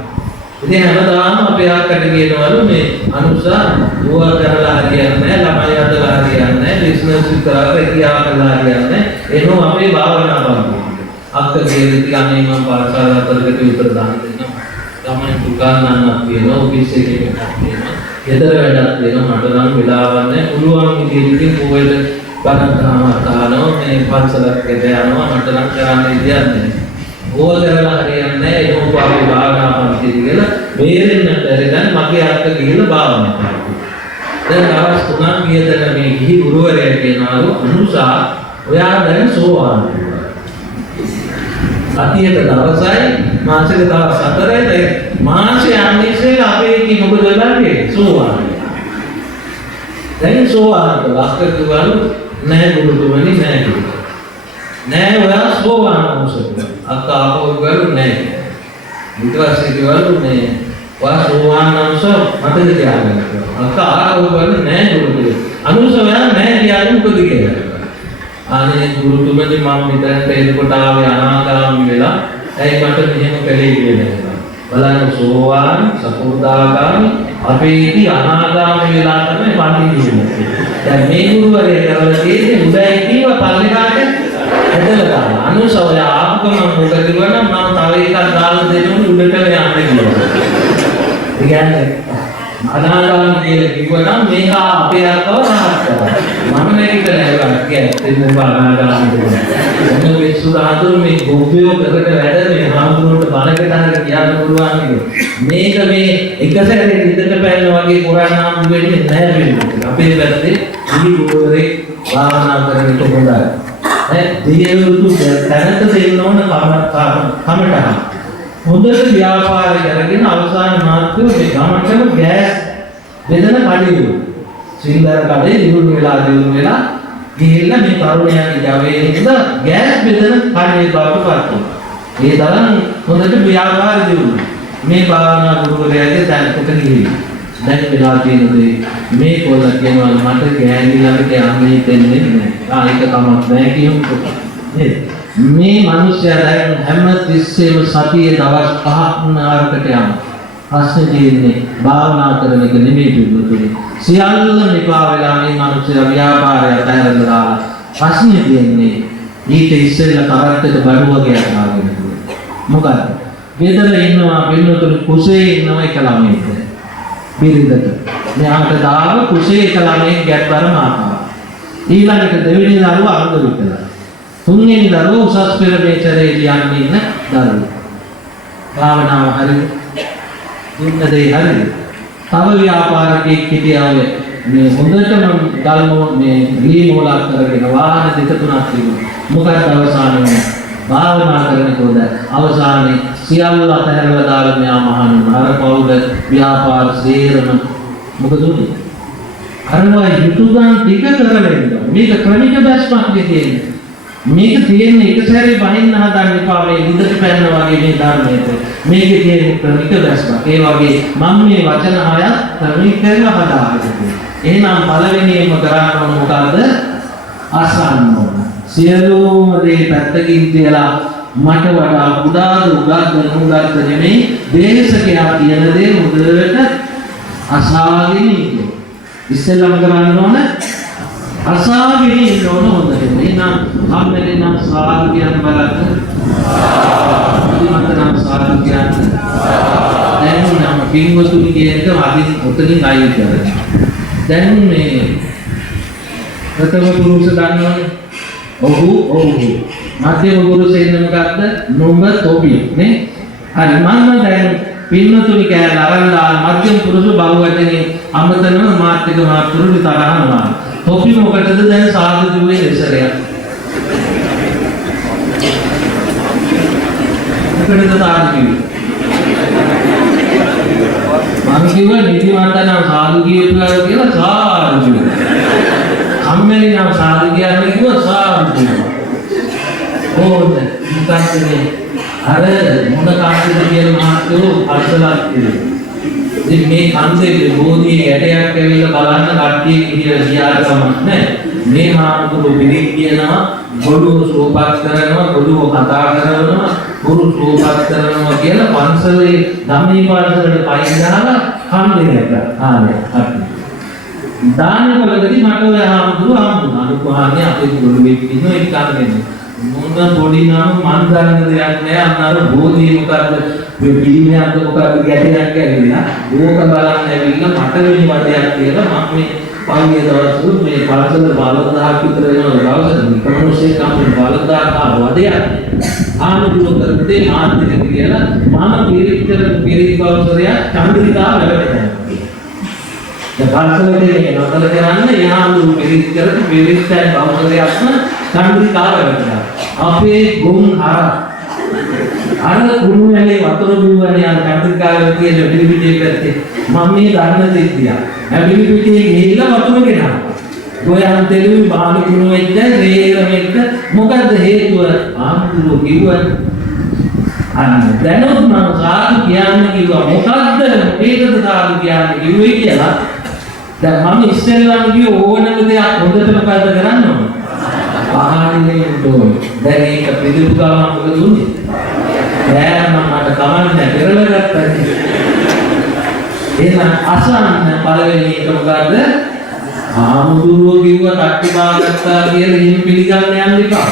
ඉතින් හැමදාම අපේ අක්කට කියනවලු මේ අනුසා දුවා කරලා හරියන්නේ නැහැ, ළමයි අදලා හරියන්නේ නැහැ, බිස්නස් විතරක් කියා කරලා හරියන්නේ නැහැ. එනෝ අපේ භාවනා පාඩිය. අක්ක කියන්නේ අනේ මම පාසල් අතරකට විතර දාන්න දෙනවා. ගමන දුකාන් නන්නක් තියෙනවා ඔෆිස් එකේ එකක් තියෙනවා ගෙදර වැඩක් තියෙනවා මට නම් වෙලාවක් නැහැ පුළුවන් විදිහට කොහෙද බණක් අහනවා මේ පන්සලක් ගෙද යනවා මට නම් කරන්න දෙයක් නැහැ ඕක කරලා හරියන්නේ නැහැ ඒක ඔයාගේ භාවනා පන්ති කියලා බේරෙන්නට දැන් මගේ අක්ක ගිහිල්ලා භාවනා කරනවා දැන් දවස් 3ක් ගියතන මේ ගිහි ගුරුවරයා කියනවාලු අනුසා ඔයා දැන් සෝවාන් අතියට දවසයි මාසික දවස් 4යි මාසෙ අනිසෙල අපේ කි මොකද වෙන්නේ සෝවාන් දැන් සෝවාන් ලක්ක කිව්වලු නෑ ගුරුතුමනි නෑ කිව්වා. නෑ ඔයා සෝවාන් වුණොත් අක්කා ආපහු කිව්වලු නෑ. ඊට පස්සේ කිව්වලු මේ ඔයා සෝවාන් වුණොත් මතක තියාගන්න කිව්වා. අක්කා ආපහු කිව්වලු නෑ ගුරුතුමනි. අනුසවයා නෑ කියන්නේ මොකද කියලා. අනේ ගුරුතුමනි මම මෙතනට එනකොට ආවේ අනාගාමී වෙලා ඇයි මට මෙහෙම කළේ කියලා. බලන්න සෝවාන් සකෝදාගාමී අපේදී අනාගාමී වෙලා තමයි පණිවිඩය. දැන් මේ ගුරුවරයා කරලා තියෙන්නේ උදේ කීව පල්ලෙහාට ඇදලා දාන්න. අනුසවය ආපුවම මොකද කිව්වනම් මම තව එකක් දාලා දෙන්න උඩට යන්න කිව්වා. ඒ කියන්නේ අනාගාමී කියලා කිව්වනම් මේක අපේ අක්කව රහත් කරා. මම නැගිටලා කියන්නේ මොකක් අනාගාමී කියලා. මොන විශ්වාසුරු මේ ගොබ්බියෝ කරගෙන වැඩ මේ හාමුදුරුවන්ට බණකට අහන්න කියන්න පුළුවන් නේද? මේක මේ එක සැරේ නිදට පැනන වගේ කුරාණ නම් වෙන්නේ නැහැ වෙන්නේ. අපේ පැත්තේ ඉහි ගෝරේ භාවනා කරන එක හොඳයි. දෙවියන්තු දැනට දෙන්න ඕන කමටහන්. හොඳට ව්‍යාපාරය කරගෙන අවසාන මාර්ගයේ මේ ගමටම ගෑස් බෙදන කඩේවල සිල්දර කඩේ දිනුන වෙලා ගිහිල්ලා මේ තරුණයාගේ ජවයේ ඉඳ ගෑස් බෙදන කඩේ බවට පත් වුණා. ඒ තරම් හොඳට ව්‍යාපාර දිනුනා. මේ භාවනා ගුරුවරයාගේ දැනකට ගිහිල්ලා දැන් වෙලා තියෙන්නේ මේ පොළ කියනවා මට ගෑණි ළඟට යන්නේ දෙන්නේ නැහැ. ඒක තමයි නැහැ කියමුකෝ. නේද? මේ මිනිස්සයා දැන් හැම තිස්සෙම සතියේ දවස් 5ක් නාරකට යනවා. ප්‍රශ්නේ තියෙන්නේ භාවනා කරන එක නෙමෙයි පිළිතුරු. සියල්ල නිපා වෙලා මේ මිනිස්සයා ව්‍යාපාරය අතහැරලා දාලා ප්‍රශ්නේ තියෙන්නේ ඊට ඉස්සෙල්ලා කරත්තට බඩු වගේ අහගෙන ඉන්නවා. මොකද? ගෙදර ඉන්නවා පිළිතුරු කුසේ ඉන්නවා එක ළමයෙක්. බිරිඳට මෙයාට දාව කුසේ එක ළමයෙක් ගැට්බර මාතා. ඊළඟට දෙවෙනි දරුවා අංග විකලා. තුන්වෙනි දරුවා උසස් පෙළ මේචරේ ලියන්නේ ඉන්න දරුවා. භාවනාව හරිද? දුන්න දේ හරිද? තව ව්‍යාපාරිකයෙක් හිටියාවේ මේ හොඳටම ගල්මෝ මේ ග්‍රී මෝලක් කරගෙන වාහන දෙක තුනක් තිබුණා. මොකක්ද අවසානයේ භාවනා කරනකොට අවසානයේ සියල්ල අතහැරලා දාලා මෙයා මහාන අර පෞඩ ව්‍යාපාර සේරම මොකද උනේ? අරවා යුතුයන් ටික කරලා ඉන්නවා. මේක ක්‍රමික බැස්මක් දෙන්නේ. මේක තියෙන්නේ එක සැරේ බහින්න හදන්න එපා මේ ඉඳට පැනන වගේ මේ ධර්මයට. මේකේ තියෙන ක්‍රමික බැස්මක්. ඒ වගේ මම මේ වචන හයක් ක්‍රමිකව හදාගන්න. එහෙනම් පළවෙනියෙන්ම කරන්න ඕන මොකද්ද? අසන්න ඕන. සියලුම දේ පැත්තකින් තියලා මට වඩා කුඩාද උගත් නෙමෙයි දේශකයා කියන දේ මුදලට අසාගෙන ඉන්න. ඉස්සෙල්ලාම කරන්න ඕන අසාගෙන ඉන්න ඕන හොඳට. එහෙනම් හැමදේම නම් සාර්ථකයන් බලන්න. ඉතින් සාර්ථකයන් දැන් නම් පින්වතුනි කියන අදින් උතනින් අයින් කරලා. දැන් මේ ප්‍රථම පුරුෂ දන්නවනේ. ඔහු මධ්‍යම පුරුෂයෙන්ද මොකක්ද? නුඹ තොපි නේ. හරි මම දැන් පින්වතුනි කියන අරන්දා මධ්‍යම පුරුෂ බහුවචනේ අමතනම මාත්‍රික මාත්‍රුනි තරහනවා. තොපි මොකටද දැන් සාදු දුවේ ඉස්සරයක්. මොකටද සාදු කිව්වේ? මම කිව්වා නිදිමත නම් සාදු කියපුවා කියලා සාදු. අම්මේ නම් සාදු කියන්නේ කිව්වා සාදු. ඕන ඉස්සන්නේ අර මොන කාර්යද කියන මහත්වෝ අර්ථලක් තියෙනවා. ඉතින් මේ කන්දේ බෝධියේ ඇටයක් ඇවිල්ලා බලන්න කට්ටිය කියලා ගියාට කමක් නැහැ. මේ මානතුරු පිළික් කියනවා ගොළුව සෝපත් කරනවා ගොළුව කතා කරනවා ගුරු සෝපත් කරනවා කියලා පන්සලේ ධම්මී පාසලට පයින් දාලා කන්දේ ආනේ අත්. දානවලදී මට ඔය ආමුදුරු ආමුදුනා අනුකහානේ අපේ ගොළුවේ ඉන්න එක කන්නේ. මොන පොඩි නම් මන් දන්න දෙයක් නෑ අන්නර බෝධිය මොකද්ද මේ පිළිමයක්ද මොකද්ද ගැටයක් ඇවිල්ලා ඕක බලන්න ඇවිල්ලා මට වෙන වදයක් කියලා මම මේ පහුගිය දවස්වල මේ පාසල 12000ක් විතර වෙනවා දවසට ප්‍රමෝෂන් කම්පැනි 12000ක් වදයක් ආනුදුර කරපතේ මාත්‍රික කියලා මම පිරිකවසරය චන්ද්‍රිකා වැඩට දැන් පාසලේ නතර කරන්න යාඳු පිරිකරට පිරික්සයන් අවසරයක්ම චන්ද්‍රිකා වැඩට අපේ ගොන් අර කුණුවැලේ වතුර බිව්වනේ අර චන්ද්‍රිකාවේ තියෙන පිළිවිදේ පැත්තේ මම මේ දන්න දෙයක්. ඇබිලි පිටියේ ගිහිල්ලා වතුර ගෙනාවා. ගෝයන් තෙලුයි බාලු කුණු වෙච්ච රේරම එක්ක මොකද්ද හේතුව? ආම්තුරු කිව්වනේ. අන්න දැනුත් මම සාදු කියන්නේ කිව්වා මොකද්ද මේකද සාදු කියන්නේ කිව්වේ කියලා. දැන් මම ඉස්සෙල්ලාම කිව්ව ඕනම දෙයක් හොඳටම කල්ප කරන්න ඕන. ආහාරනේ උඩෝ. දැන් ඒක පිළිතුරු ගාම මොකද උනේ? බෑ මට කමන්නේ පෙරලගත්තා. එහෙනම් අසන්න පළවෙනි එක මොකද්ද? ආමුදුරෝ කිව්වා තට්ටු බාගත්තා කියලා එහෙම පිළිගන්න යන්න එපා.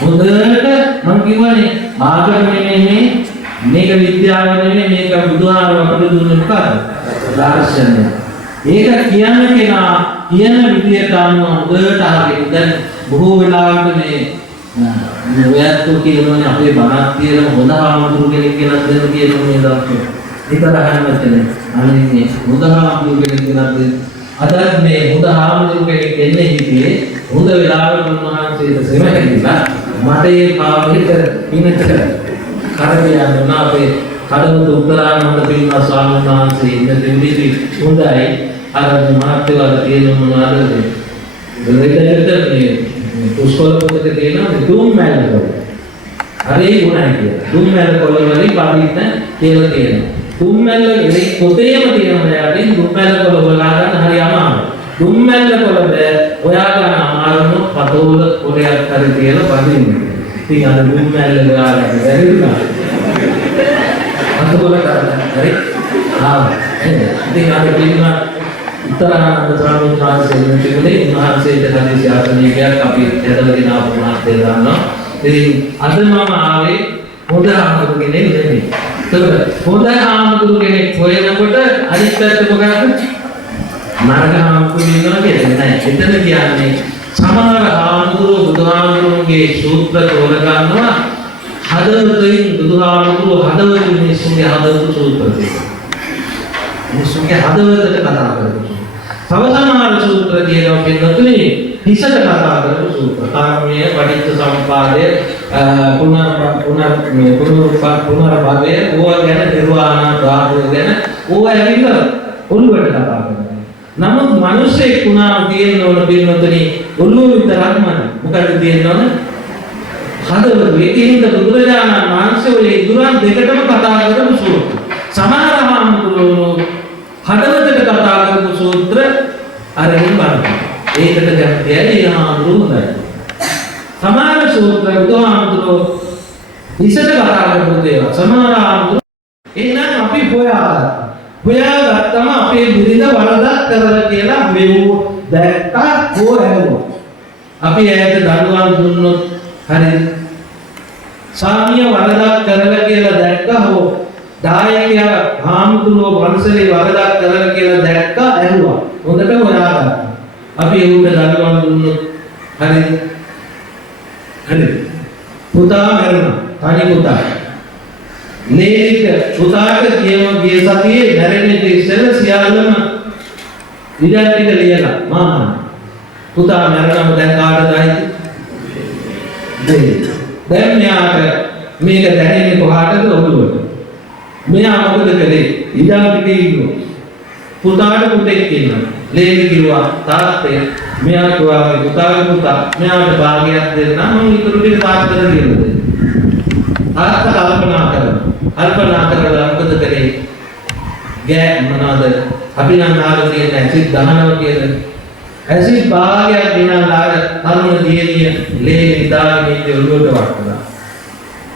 හොඳට මම කිව්වනේ ආගම නෙමෙයි මේක විද්‍යාව නෙමෙයි මේක බුදුහාමුදුරුවෝ අපිට දුන්නේ මොකද්ද? දර්ශනය. ඒක කියන කෙනා කියන විදියට අනුව හොඳට අහගෙන දැන් බොහෝ වෙලාවට මේ ඔයත් කියනෝනේ අපේ බණක් තියෙන හොඳ ආමුදුරු කෙනෙක් කියලා දෙන්න කියනවා මේ දවස්වල. ඒක රහන්නත් අනේ මේ හොඳ ආමුදුරු කෙනෙක් කියලා දෙන්න. අද මේ හොඳ ආමුදුරු කෙනෙක් එන්නේ හිතේ හොඳ වෙලාවට උන්වහන්සේට සෙමහෙලිලා මට ඒ පාවිච්චි පිනට කරගෙන යන අපේ කඩමුතු උත්තරානන්ද පිරිනමන ස්වාමීන් වහන්සේ ඉන්න දෙවිලි හොඳයි අර මහත්වල තියෙන මොනවාද දෙවිදෙට මේ පුස්කොළ පොතක තියෙන දුම් මැල්ල හරි ගුණයි කියලා දුම් මැල්ල කොළ වලින් පාවිච්චි කියලා තියෙනවා දුම් මැල්ල මේ පොතේම තියෙන යාටින් දුම් මැල්ල කොළ හොලා ගන්න හරි අමාරුයි දුම් මැල්ල කොළ ඔයා ගන්න අමාරුම පතෝල කොලයක් හරි තියලා පදින්න ඉතින් අර දුම් මැල්ල ගාලා බැරි වුණා අතකොල කරලා හරි ඉතින් අර පිළිම උත්තරානන්ද ස්වාමීන් වහන්සේ තිබුණේ උන්වහන්සේට හදිසි ආසනයක අපි ඇදගෙන ආපු මහත්ය ගන්නවා. ඉතින් අද මම ආවේ හොඳ ආමුදුරු කෙනෙක් නෙමෙයි. ඒක හොඳ ආමුදුරු කෙනෙක් හොයනකොට අනිත් පැත්ත මොකක්ද? නරක ආමුදුරු ඉන්නවා කියන්නේ නෑ. එතන කියන්නේ සමහර ආමුදුරු බුදුහාමුදුරුගේ සූත්‍ර තෝර ගන්නවා. හදවතින් බුදුහාමුදුරු හදවතින් මිනිස්සුන්ගේ හදවත සූත්‍ර දෙක. මිනිස්සුන්ගේ හදවතට කතා කරනවා. තව සමහර සූත්‍ර කියනවා පින්නතුනේ හිසට කතා කරපු සූත්‍ර. කාර්මීය පටිච්ච සමුප්පාදය පුනරුත්පාදය ඕවා ගැන නිර්වාණ ධාතුව ගැන ඕවා ඇවිල්ලා ඔළුවට කතා කරනවා. නමුත් මිනිස්සේ කුණාම තියෙන ඕන පින්නතුනේ ඔළුව විතරක්ම මොකද තියෙන්න ඕන? හදවත. ඒකෙන්ද බුදුරජාණන් වහන්සේ ඔය ඉදුරන් දෙකටම කතා කරපු සූත්‍ර. සමහර ආමුදුරෝ හදවතට කතා කරපු සූත්‍ර අරගෙන බලන්න. ඒකට ගැටයයි ආමුදුරු හොඳයි. සමහර සූත්‍ර බුදුහාමුදුරෝ ඉස්සර කතා කරපු දේවල් සමහර ආමුදුරු එහෙනම් අපි හොයාගත්තම අපේ බිරිඳ වරදක් කරලා කියලා මෙව දැක්කා හොයනවා. අපි ඇයට දඬුවම් දුන්නොත් හරිද? සාමිය වරදක් කරලා කියලා දැක්කා හෝ දායකයා ආමුදුරෝ වංශලේ වරදක් කරලා කියලා දැක්කා ඇහුවා. හොඳට හොයාගන්න. අපි ඒකට දඬුවම් දුන්නොත් හරිද? හරිද? පුතා මැරුණා. තනි පුතා. නේද? පුතාට කියනවා ගිය සතියේ මැරෙන්නේ ඉස්සෙල්ලා සියල්ලම ඉඩම් ටික ලියලා මාමා. පුතා මැරුණාම දැන් කාටද ආයිති? දැන් මෙයාට මේක දැනෙන්නේ කොහාටද? ඔළුවට. මෙයා මොකද කළේ? ඉඩම් ටික ඉන්නවා. පුතාට පුතෙක් ඉන්නවා. ලේලි කිව්වා තාත්තේ මෙයා කිව්වා පුතාගේ පුතා මෙයාට භාගයක් දෙන්න මම ඉතුරු ටික තාත්තට කියලා දෙන්න. තාත්තා කල්පනා කරලා මොකද කළේ? ගෑ මොනවාද? අපි නම් ආගෙන තියෙන ඇසිඩ් දහනවා කියලා. ඇසිඩ් භාගයක් ගෙනල්ලා තරුණ දියණිය ලේලි දාගෙන ඉන්නේ ඔළුවට වටලා.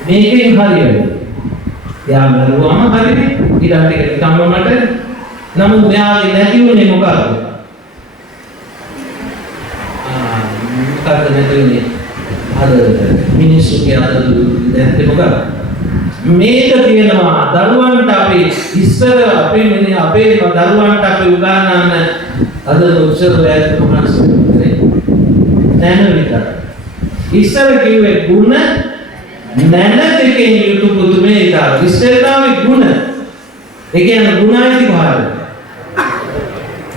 මේකෙන් හරියන්නේ. එයා මරුවම හරිනේ. ඊට ටික නිකම්ම මට නමුත් මෙයාගේ නැති වුණේ මොකක්ද? මොකක්ද නැති වුණේ? අද මිනිස්සුගේ අද නැත්තේ මොකක්ද? මේක තියෙනවා දරුවන්ට අපි ඉස්සර අපේ දරුවන්ට අපි උගන්වන්න අද උත්සව වේද ප්‍රමාණස්කරන්නේ නැන විතර. ඉස්සර කිව්වේ ගුණ නැන දෙකෙන් යුතු පුදුමේ ඉතාල. ඉස්සරතාවේ ගුණ. ඒ කියන්නේ ගුණයිති භාවය.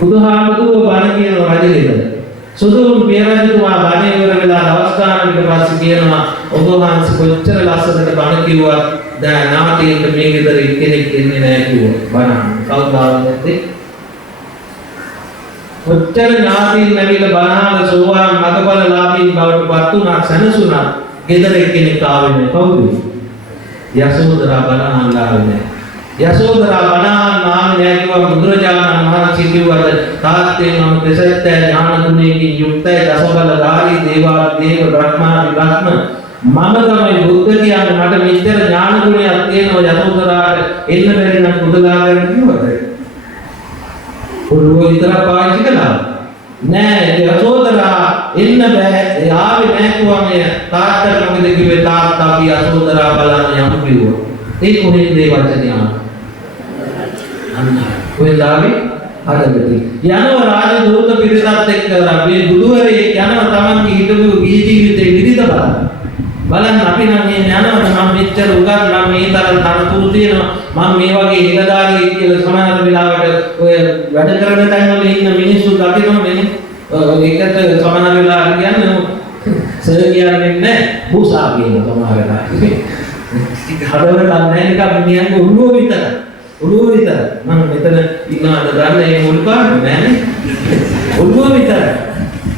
බුදුහාමුදුරුවෝ බණ කියන රජෙද. සුදුන් පියරජතුමා බණ ඉවර වෙලා දවස් ගානකට පස්සේ කියනවා ඔබ වහන්සේ කොච්චර ලස්සනට බණ කිව්වා දැන් නාටියෙන්ද මේ ගෙදර එක්කෙනෙක් එන්නේ නැහැ කිව්වා. බණ කවදාවත් නැත්තේ. උත්තර ඥාතින් නැවිලා බණහාල සෝවාන් මගපලලාභී බවට පත් වුණා සනසුණා. ගෙදර එක්කෙනෙක් ආවේ නැහැ. කවුද? යසෝදරා බණහාල ආවේ නැහැ. යසෝදරා බණහාල ආවේ නැහැ කිව්වා බුදුරජාණන් වහන්සේ කිව්වද තාත්තේ මම දෙසත්ත්‍ය ඥාන ගුණයෙන් යුක්තයි දසබලධාරී දේවා දේව බ්‍රහ්මාදි බ්‍රහ්ම මම තමයි බුද්ධ කියන්නේ මට මෙච්චර ඥාන ගුණයක් තියෙනවා යසෝදරාට එන්න බැරි නම් බුදුලා ගන්න කිව්වද? ඔළුව විතරක් පාවිච්චි කළා. නෑ යසෝදරා එන්න බෑ. ඒ ආවේ නෑ කිව්වා මේ තාත්තට මොකද කිව්වේ තාත්තා අපි යසෝදරා බලන්න යමු කිව්වා. ඒ කොහෙන්ද මේ වචනේ ආවේ? අන්න කොහෙන්ද ආවේ? අදගති. යනවා රාජ දූත පිරිසත් එක්ක මේ බුදුවරේ යනවා තමන්ගේ හිටපු ජීවිතේ විදිත බලන්න අපි නම් මේ යනවා මම මෙච්චර උගත් නම් මේ තරම් තනතුරු තියෙනවා මම මේ වගේ නිලධාරියෙක් කියලා සමහර වෙලාවට ඔය වැඩ කරන තැන්වල ඉන්න මිනිස්සු දකින්නනේ ඒකට සමහර වෙලාවට කියන්නේ සර් කියන්නේ නැහැ බුසා කියන සමහර වෙලාවට හදවත නැහැ නිකන් මිනිහන්ගේ ඔළුව විතරයි ඔළුව විතරයි මම මෙතන ඉන්නවද දන්නේ මේ මුල් පාඩම නෑනේ ඔළුව විතරයි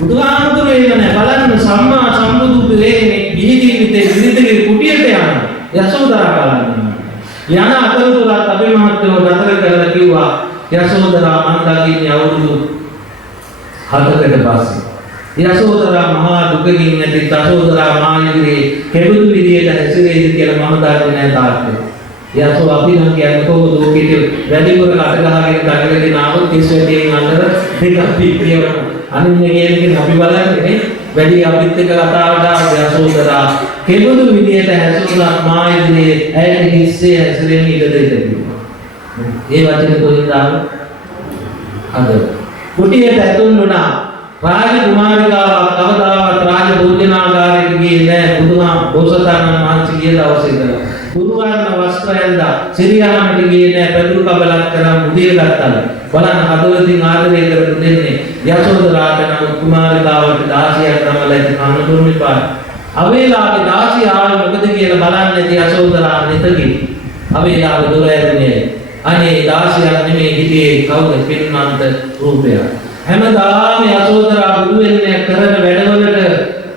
බුදුහාමුදුරුවෝ එන්නේ බලන්න සම්මා සම්බුදු දෙන්නේ ගිහි ජීවිතේ විදිතේ කුටියට යනවා යසෝදරා බලන්න යන අතරතුරත් අපේ මහත්තයෝ නතර කරලා කිව්වා යසෝදරා මන් දකින්නේ අවුරුදු 7කට පස්සේ යසෝදරා මහා දුකකින් නැති යසෝදරා මායගේ කෙබඳු විදියට හැසිරෙයිද කියලා මම දන්නේ නැහැ තාත්තේ යසෝ අපි නම් කියන්නේ කොහොමද ලෝකෙට වැඩිපුර කට ගහගෙන දඟලගෙන ආවොත් කිස්වැටියෙන් අnder දෙකක් පිටියවන අනින්නේ කියන්නේ අපි බලන්නේ වැඩි අපිත් එක්ක කතාවට යසෝදරා කෙබඳු විදියට හැසිරුණා මායදී ඇයි හිස්සේ හැසිරෙන්නේ ඉඩ දෙන්න කිව්වා. ඒ වචනේ කොහෙන්ද ආවේ? අද කුටියට ඇතුල් වුණා රාජ කුමාරිකාවක් කවදාවත් රාජ භෝජනාගාරයට ගියේ නැහැ බුදුහා බෝසතාණන් වහන්සේ ගිය දවසේ ඉඳලා. බුදුවර්ණ වස්ත්‍රයෙන්ද සිරියාමට ගියේ නැහැ පැදුරු කබලක් කරන් මුදිය ගත්තා. බලන්න හදවතින් ආදරය කරපු දෙන්නේ යසෝදරාට නම් කුමාරිකාවට 16ක් තමලයි කන්නතුරුනි පාන. අවේලාගේ 16 ආවේ මොකද කියලා බලන්නේ යසෝදරා නිතකි. අවේලාගේ දොර ඇරුනේ. අනේ 16ක් නෙමෙයි හිටියේ කවුද පින්මන්ත රූපය. හැමදාම යසෝදරා බුදු වෙන්නේ කරන වැඩවලට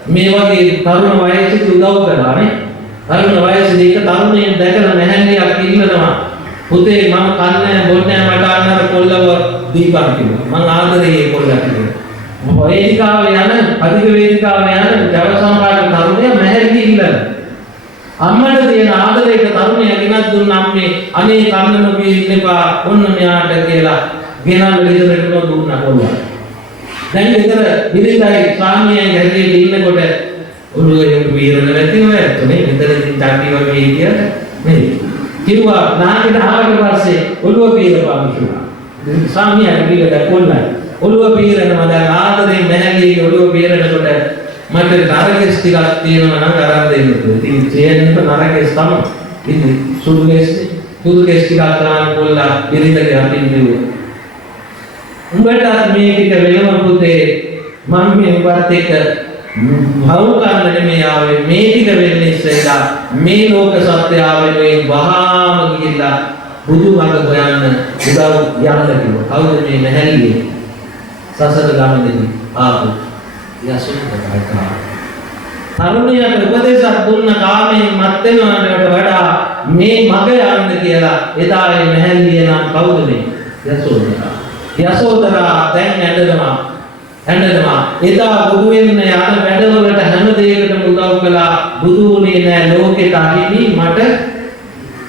මේ වගේ තරුණ වයසේදී උදව් කරලානේ. තරුණ වයසේදී එක තරුණයෙක් දැකලා නැහැලියක් ඉන්නනවා. පුතේ මම කන්නේ බොන්නේ මට අන්නර කොල්ලව දීපන් කිව්වා. මං ආදරේ කොල්ලට කිව්වා. මම වේදිකාවේ යන අධික වේදිකාවේ යන ජව සම්රාජ තරුණයා මැහැරි ඉන්නන. අම්මට තියෙන ආදරේට තරුණයා ගෙනත් දුන්නා අම්මේ අනේ කන්න නොපී ඉන්නපා ඔන්න මෙයාට කියලා ගෙනල්ලා ගෙදරට දුන්නා කොල්ලා. දැන් ගෙදර බිරිඳයි ස්වාමියයි හැදෙන්නේ ඉන්නකොට ඔළුවේ වීරණ නැතිව ඇත්තනේ මෙතනදී ඩාටි වගේ හිටියට නේ කිව්වා නාගෙට ආවට පස්සේ ඔළුව පීරපන් කිව්වා. ස්වාමියා කිව්වා කොල්ලයි ඔළුව පීරනවා දැන් ආදරේ මැහැලියේ ඔළුව පීරනකොට මට නරකෙස් ටිකක් තියෙනවා නම් අරන් දෙන්න. ඉතින් චේන්ට නරකෙස් තමයි. ඉතින් සුදු කෙස් ටිකක් ගන්න කොල්ලා බිරිඳගේ අතින් දෙවුවා. උඹට මේ ටික වෙනම පුතේ මම මේ උඹත් එක්ක වහු කරන්න නෙමෙයි ආවේ මේ ටික වෙන්නේ ඉස්සෙල්ලා මේ ලෝක සත්‍ය ආවේ වහාම ගිහිල්ලා බුදුමඟ හොයන්න උදව් යන්න කිව්වා. කවුද මේ මැහැලියේ සසර ගමනේදී ආපු යසෝදරා. තරුණියට උපදේශයක් දුන්න කාමයෙන් මත් වෙනවට වඩා මේ මඟ යන්න කියලා එදා මේ මැහැලිය නම් කවුද මේ යසෝදරා. යසෝදරා දැන් ඇඬනවා එදා බුදු වෙන්න යන වැඩවලට හැම දෙයකටම උදව් කළා බුදු වුණේ නෑ ලෝකෙට අහිමි මට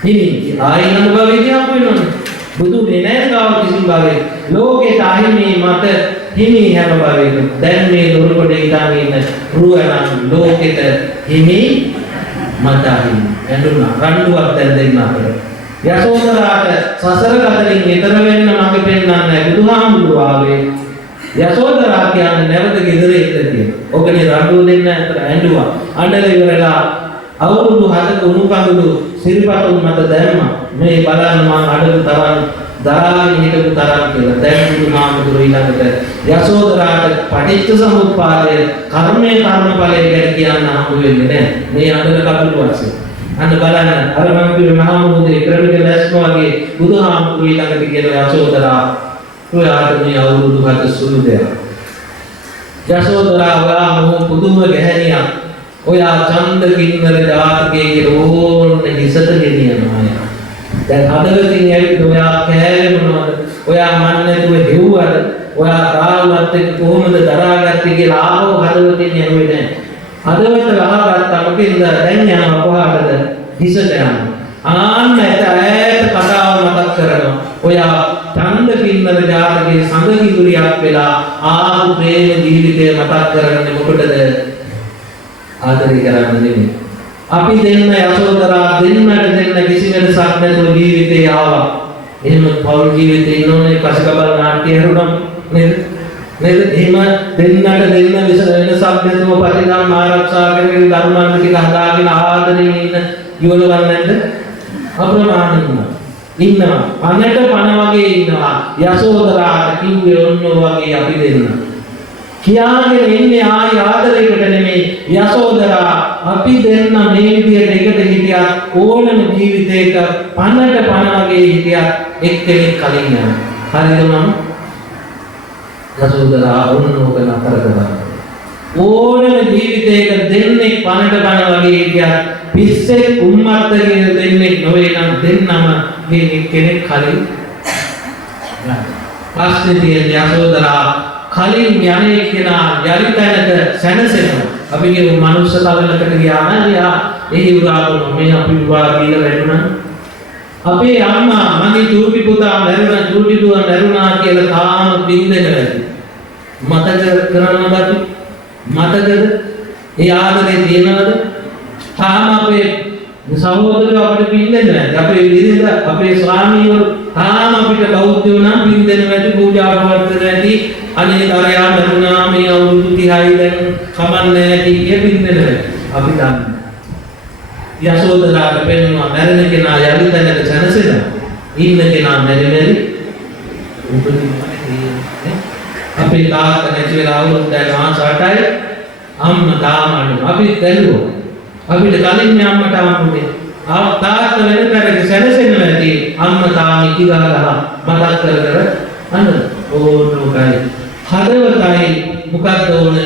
හිමි ආයෙත් භවයේදී අපු වෙනවනේ බුදු වෙන්නේ නෑ කාව කිසිම භවයේ ලෝකෙට අහිමි මට හිමි හැම භවයකම දැන් මේ දොරකොඩේ ඉඳන් ඉන්න රුවණන් ලෝකෙට හිමි මට අහිමි ඇඬුණා රණ්ඩුවක් දැන් දෙන්න අපර යසෝදරාට සසර ගතලින් ඈතර වෙන්න මඟ පෙන්නන්නේ බුදුහාමුදුරුවෝ ආවේ යසෝදරා කියන්නේ නැවත ගෙදර එන්න කියලා. ඔකනේ රණ්ඩුව දෙන්න අතර ඇඬුවා. අඬල ඉවරලා අවුරුදු 7ක උණු කඳුළු සිරිපතුන් මත දැම්මා. මේ බලන්න මං අඬු තරම් දරාගෙන හිටපු තරම් කියලා. දැන් බුදුහාමුදුරුවෝ ඊළඟට යසෝදරාට පටිච්ච සමුප්පාදය කර්මයේ කර්මඵලයේ ගැන කියන්න හම්බ වෙන්නේ නැහැ. මේ අඬල කඳුළු වශයෙන්. අන්න බලන්න අර මම කිව්වේ මහා මුහුදේ ක්‍රමික ලැස්ම වගේ බුදුහාමුදුරුවෝ ඊළඟට කියන යසෝදරා ඔයාට මේ අවුරුදු 7 සුළු දෙයක්. යසෝදරා ඔයා මොහොත පුදුම ගැහැණියක්. ඔයා ඡන්ද කින්නර ජාතකයේ කියලා ඕන්නේ හිසට ගෙනියනවා. දැන් හදවතින් ඇවිත් ඔයා කෑවේ මොනවද? ඔයා මන් නැතුව හෙව්වද? ඔයා තාලුවත් එක්ක කොහොමද දරාගත්තේ කියලා ආවෝ හදවතින් ඇහුවේ නැහැ. හදවත රහගත්තා මොකෙන්ද? දැන් යනවා කොහාටද? හිසට යනවා. ආන්න ඈත කතාව මතක් කරනවා. ඔයා ඡන්ද කින්නර ජාතකයේ සංගීතුරියක් වෙලා ආපු ප්‍රේම ජීවිතය මතක් කරන්නේ මොකටද? ආදරය කරන්න නෙමෙයි. අපි දෙන්න යසෝදරා දෙන්න කිසි වෙනසක් නැතුව ජීවිතේ ආවා. එහෙම පෞල් ජීවිතේ ඉන්නෝනේ කසකබල් නාට්‍ය හරුණම් නේද? නේද? එහෙම දෙන්නට වෙනසක් නැතුව පරිණාම ආරක්ෂා කරගෙන ධර්මන්ත ටික හදාගෙන ආදරයෙන් ඉන්න යෝලවල් නැද්ද? අප්‍රමාණ ඉන්නවා. පනට පන වගේ ඉන්නවා. යසෝදරාට කිව්වේ ඔන්න වගේ අපි දෙන්න. කියාගෙන ඉන්නේ ආයි ආදරයකට නෙමෙයි. යසෝදරා අපි දෙන්න මේ විදියට එකට හිටියා ඕනම ජීවිතයක පනට පන වගේ හිටියා එක්කෙනෙක් කලින් යනවා. හරිද මම? යසෝදරා ඕනම නතර කරනවා. ඕනම ජීවිතයක දෙන්නේ පනට පන වගේ හිටියා පිස්සේ උම්මත්ත කියන දෙන්නේ නොවේ නම් දෙන්නම මේ එක්කෙනෙක් කලින් යනවා. ප්‍රශ්නේ තියෙන යසෝදරා කලින් යන්නේ කෙනා යලි තැනක සැනසෙනවා. අපි කියමු මනුස්ස තලනකට ගියා නම් එයා එහි උදාහරණ මේ අපි විවාහ කියලා වැටුණා. අපේ අම්මා මගේ චූටි පුතා මැරුණා කියලා තාම බින්දෙන වැඩි. මතක කරනවද? මතකද? ඒ ආදරේ තියෙනවද? තාම අපේ සහෝදරයෝ අපිට බින්දෙන්නේ නැහැ. අපේ විදිහට අපේ ස්වාමීවරු තාම අපිට බෞද්ධයෝ නම් බින්දෙන වැඩි පූජා පවත්වන වැඩි අනේ තරයා මරුණා මේ අවුරුදු 30යි දැන් කමන්නේ කිය බින්දෙන අපි දන්නේ. යසෝදරාට පෙන්වනවා මැරෙන කෙනා යලි තැනක සැනසෙනවා. ඉන්න කෙනා මැරෙන්නේ උපදින්නේ. අපේ තාත්තා නැති වෙලා අවුරුදු දැන් මාස 8යි අම්මා තාම අඬනවා. අපි දැල්ලුවා. අපිට කලින් අම්මට අම්මුනේ. තාත්තා වෙන තැනක සැනසෙන්න නැති අම්මා තාම ඉතිගාලා මතක් කර අඬනවා. ඕනෝකයි හදවතයි මොකක්ද ඕන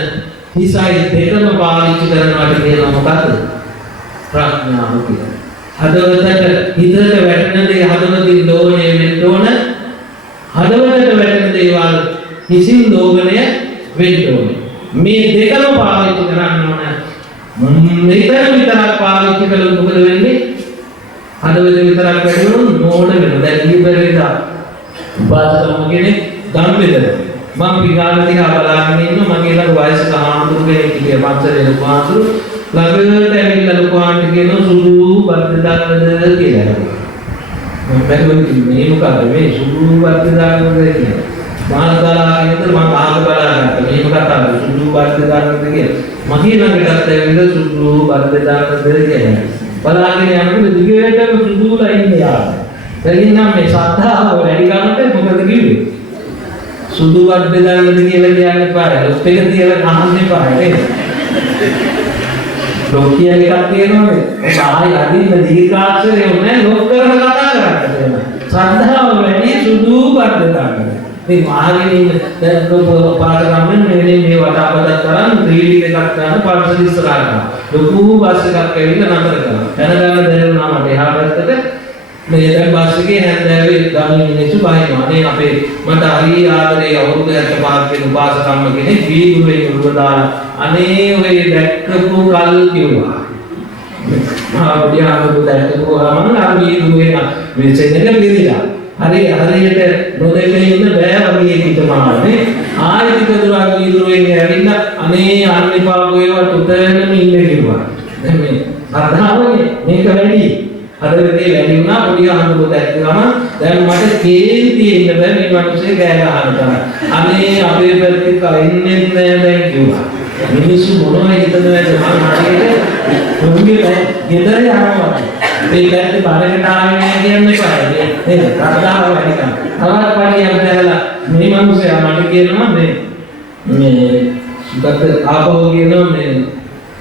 හිසයි දෙකම පාවිච්චි කරනවාට කියනවා මොකක්ද? ප්‍රඥාව කියලා. හදවතට හිතට වැටෙන දේ හදවතින් දෝණය වෙන්න ඕන. හදවතට වැටෙන දේවල් හිසින් දෝණය වෙන්න ඕන. මේ දෙකම පාවිච්චි කරන්න ඕන. මෙතන විතරක් පාවිච්චි කළොත් මොකද වෙන්නේ? හදවත විතරක් වැටුණොත් නෝඩ වෙනවා. දැන් ඊපෙරේදා උපාසකම කෙනෙක් දම් බෙදලා මම පිටාල දිහා බලාගෙන ඉන්න මගේ ළඟ වයසක ආන්තුරු කෙනෙක් හිටියා පන්සලේ ලොකු ආන්තුරු ළඟට ඇවිල්ලා ලොකු ආන්ටි කියන සුදු බද්ද දාන්නද කියලා. මම බැලුවා මේ මොකද මේ සුදු බද්ද දාන්නද කියලා. මානදාලාගෙන්ද මම ආග බලාගත්තා මේ මොකක්ද සුදු බද්ද දාන්නද කියලා. මගේ ළඟටත් ඇවිල්ලා සුදු බද්ද දාන්නද කියලා. බලාගෙන යනකොට දිගටම සුදුලා ඉන්නේ යාළුවා. එතනින් නම් මේ ශ්‍රද්ධාව වැඩි ගන්නට මොකද කිව්වේ? සුදු වත් බෙදාගන්න කියලා කියන්න එපා. ලොක් එක තියලා අහන්න එපා නේද? ලොක් කියන එකක් තියෙනවනේ. ඒක ආයි අදින්න දීර්ඝාක්ෂරය උනේ ලොක් කරන කතා කරන්නේ. ශ්‍රද්ධාව වැඩි සුදු වත් බෙදාගන්න. මේ මාගෙන ඉන්න දැන් පාරගමෙන් මේ වටාපතක් කරන් 3D එකක් ගන්න පල්සර් ඉස්සරහට. ලොකු බස් එකක් ඇවිල්ලා නතර කරනවා. දැනගන්න දැනුණා මට එහා පැත්තට මේ දැන් බස් එකේ හැන්දෑවේ ගාමිණී මිනිස්සු බහිනවා. අනේ අපේ මට හරි ආදරේ අවුරුදු 75ක් වෙන උපාසකම්ම කෙනෙක් වීදුරුවේ උරුව දාලා අනේ ඔය දැක්කපු කල් කිව්වා. මා බියාමු දැක්කපුවාම අර වීදුරුවේ මේ සෙන්නක පිළිලා. හරියට නොදෙකේ ඉන්න බෑ වගේ හිතමානේ. ආයෙත් දුරක් වීදුරුවෙන් ඇවිල්ලා අනේ අන්නේපා ගෝයවට උතරෙන්න ඉන්න කිව්වා. දැන් මේ අදහවනේ මේක වැඩි. හදවතේ වැඩි වුණා පොඩි අහන්නකො දැක්කම දැන් මට කේන්ති ඉන්න බෑ මේ මිනිස්සේ ගෑ ගහනවා. අනේ අපේ පැත්තේ කලින්නේ නෑ දැන් කිව්වා. මිනිස්සු මොනවද හිතනද මම හරියට ගෙදර යනවා. මේ පැත්තේ බඩකට ආවේ නෑ කියන්න එපා. නේද? කතාව වැඩිකම්. තවත් පරියක් දැරලා මේ මිනිස්සයා මට කියනවා මේ සුගත ආපහු කියනවා මේ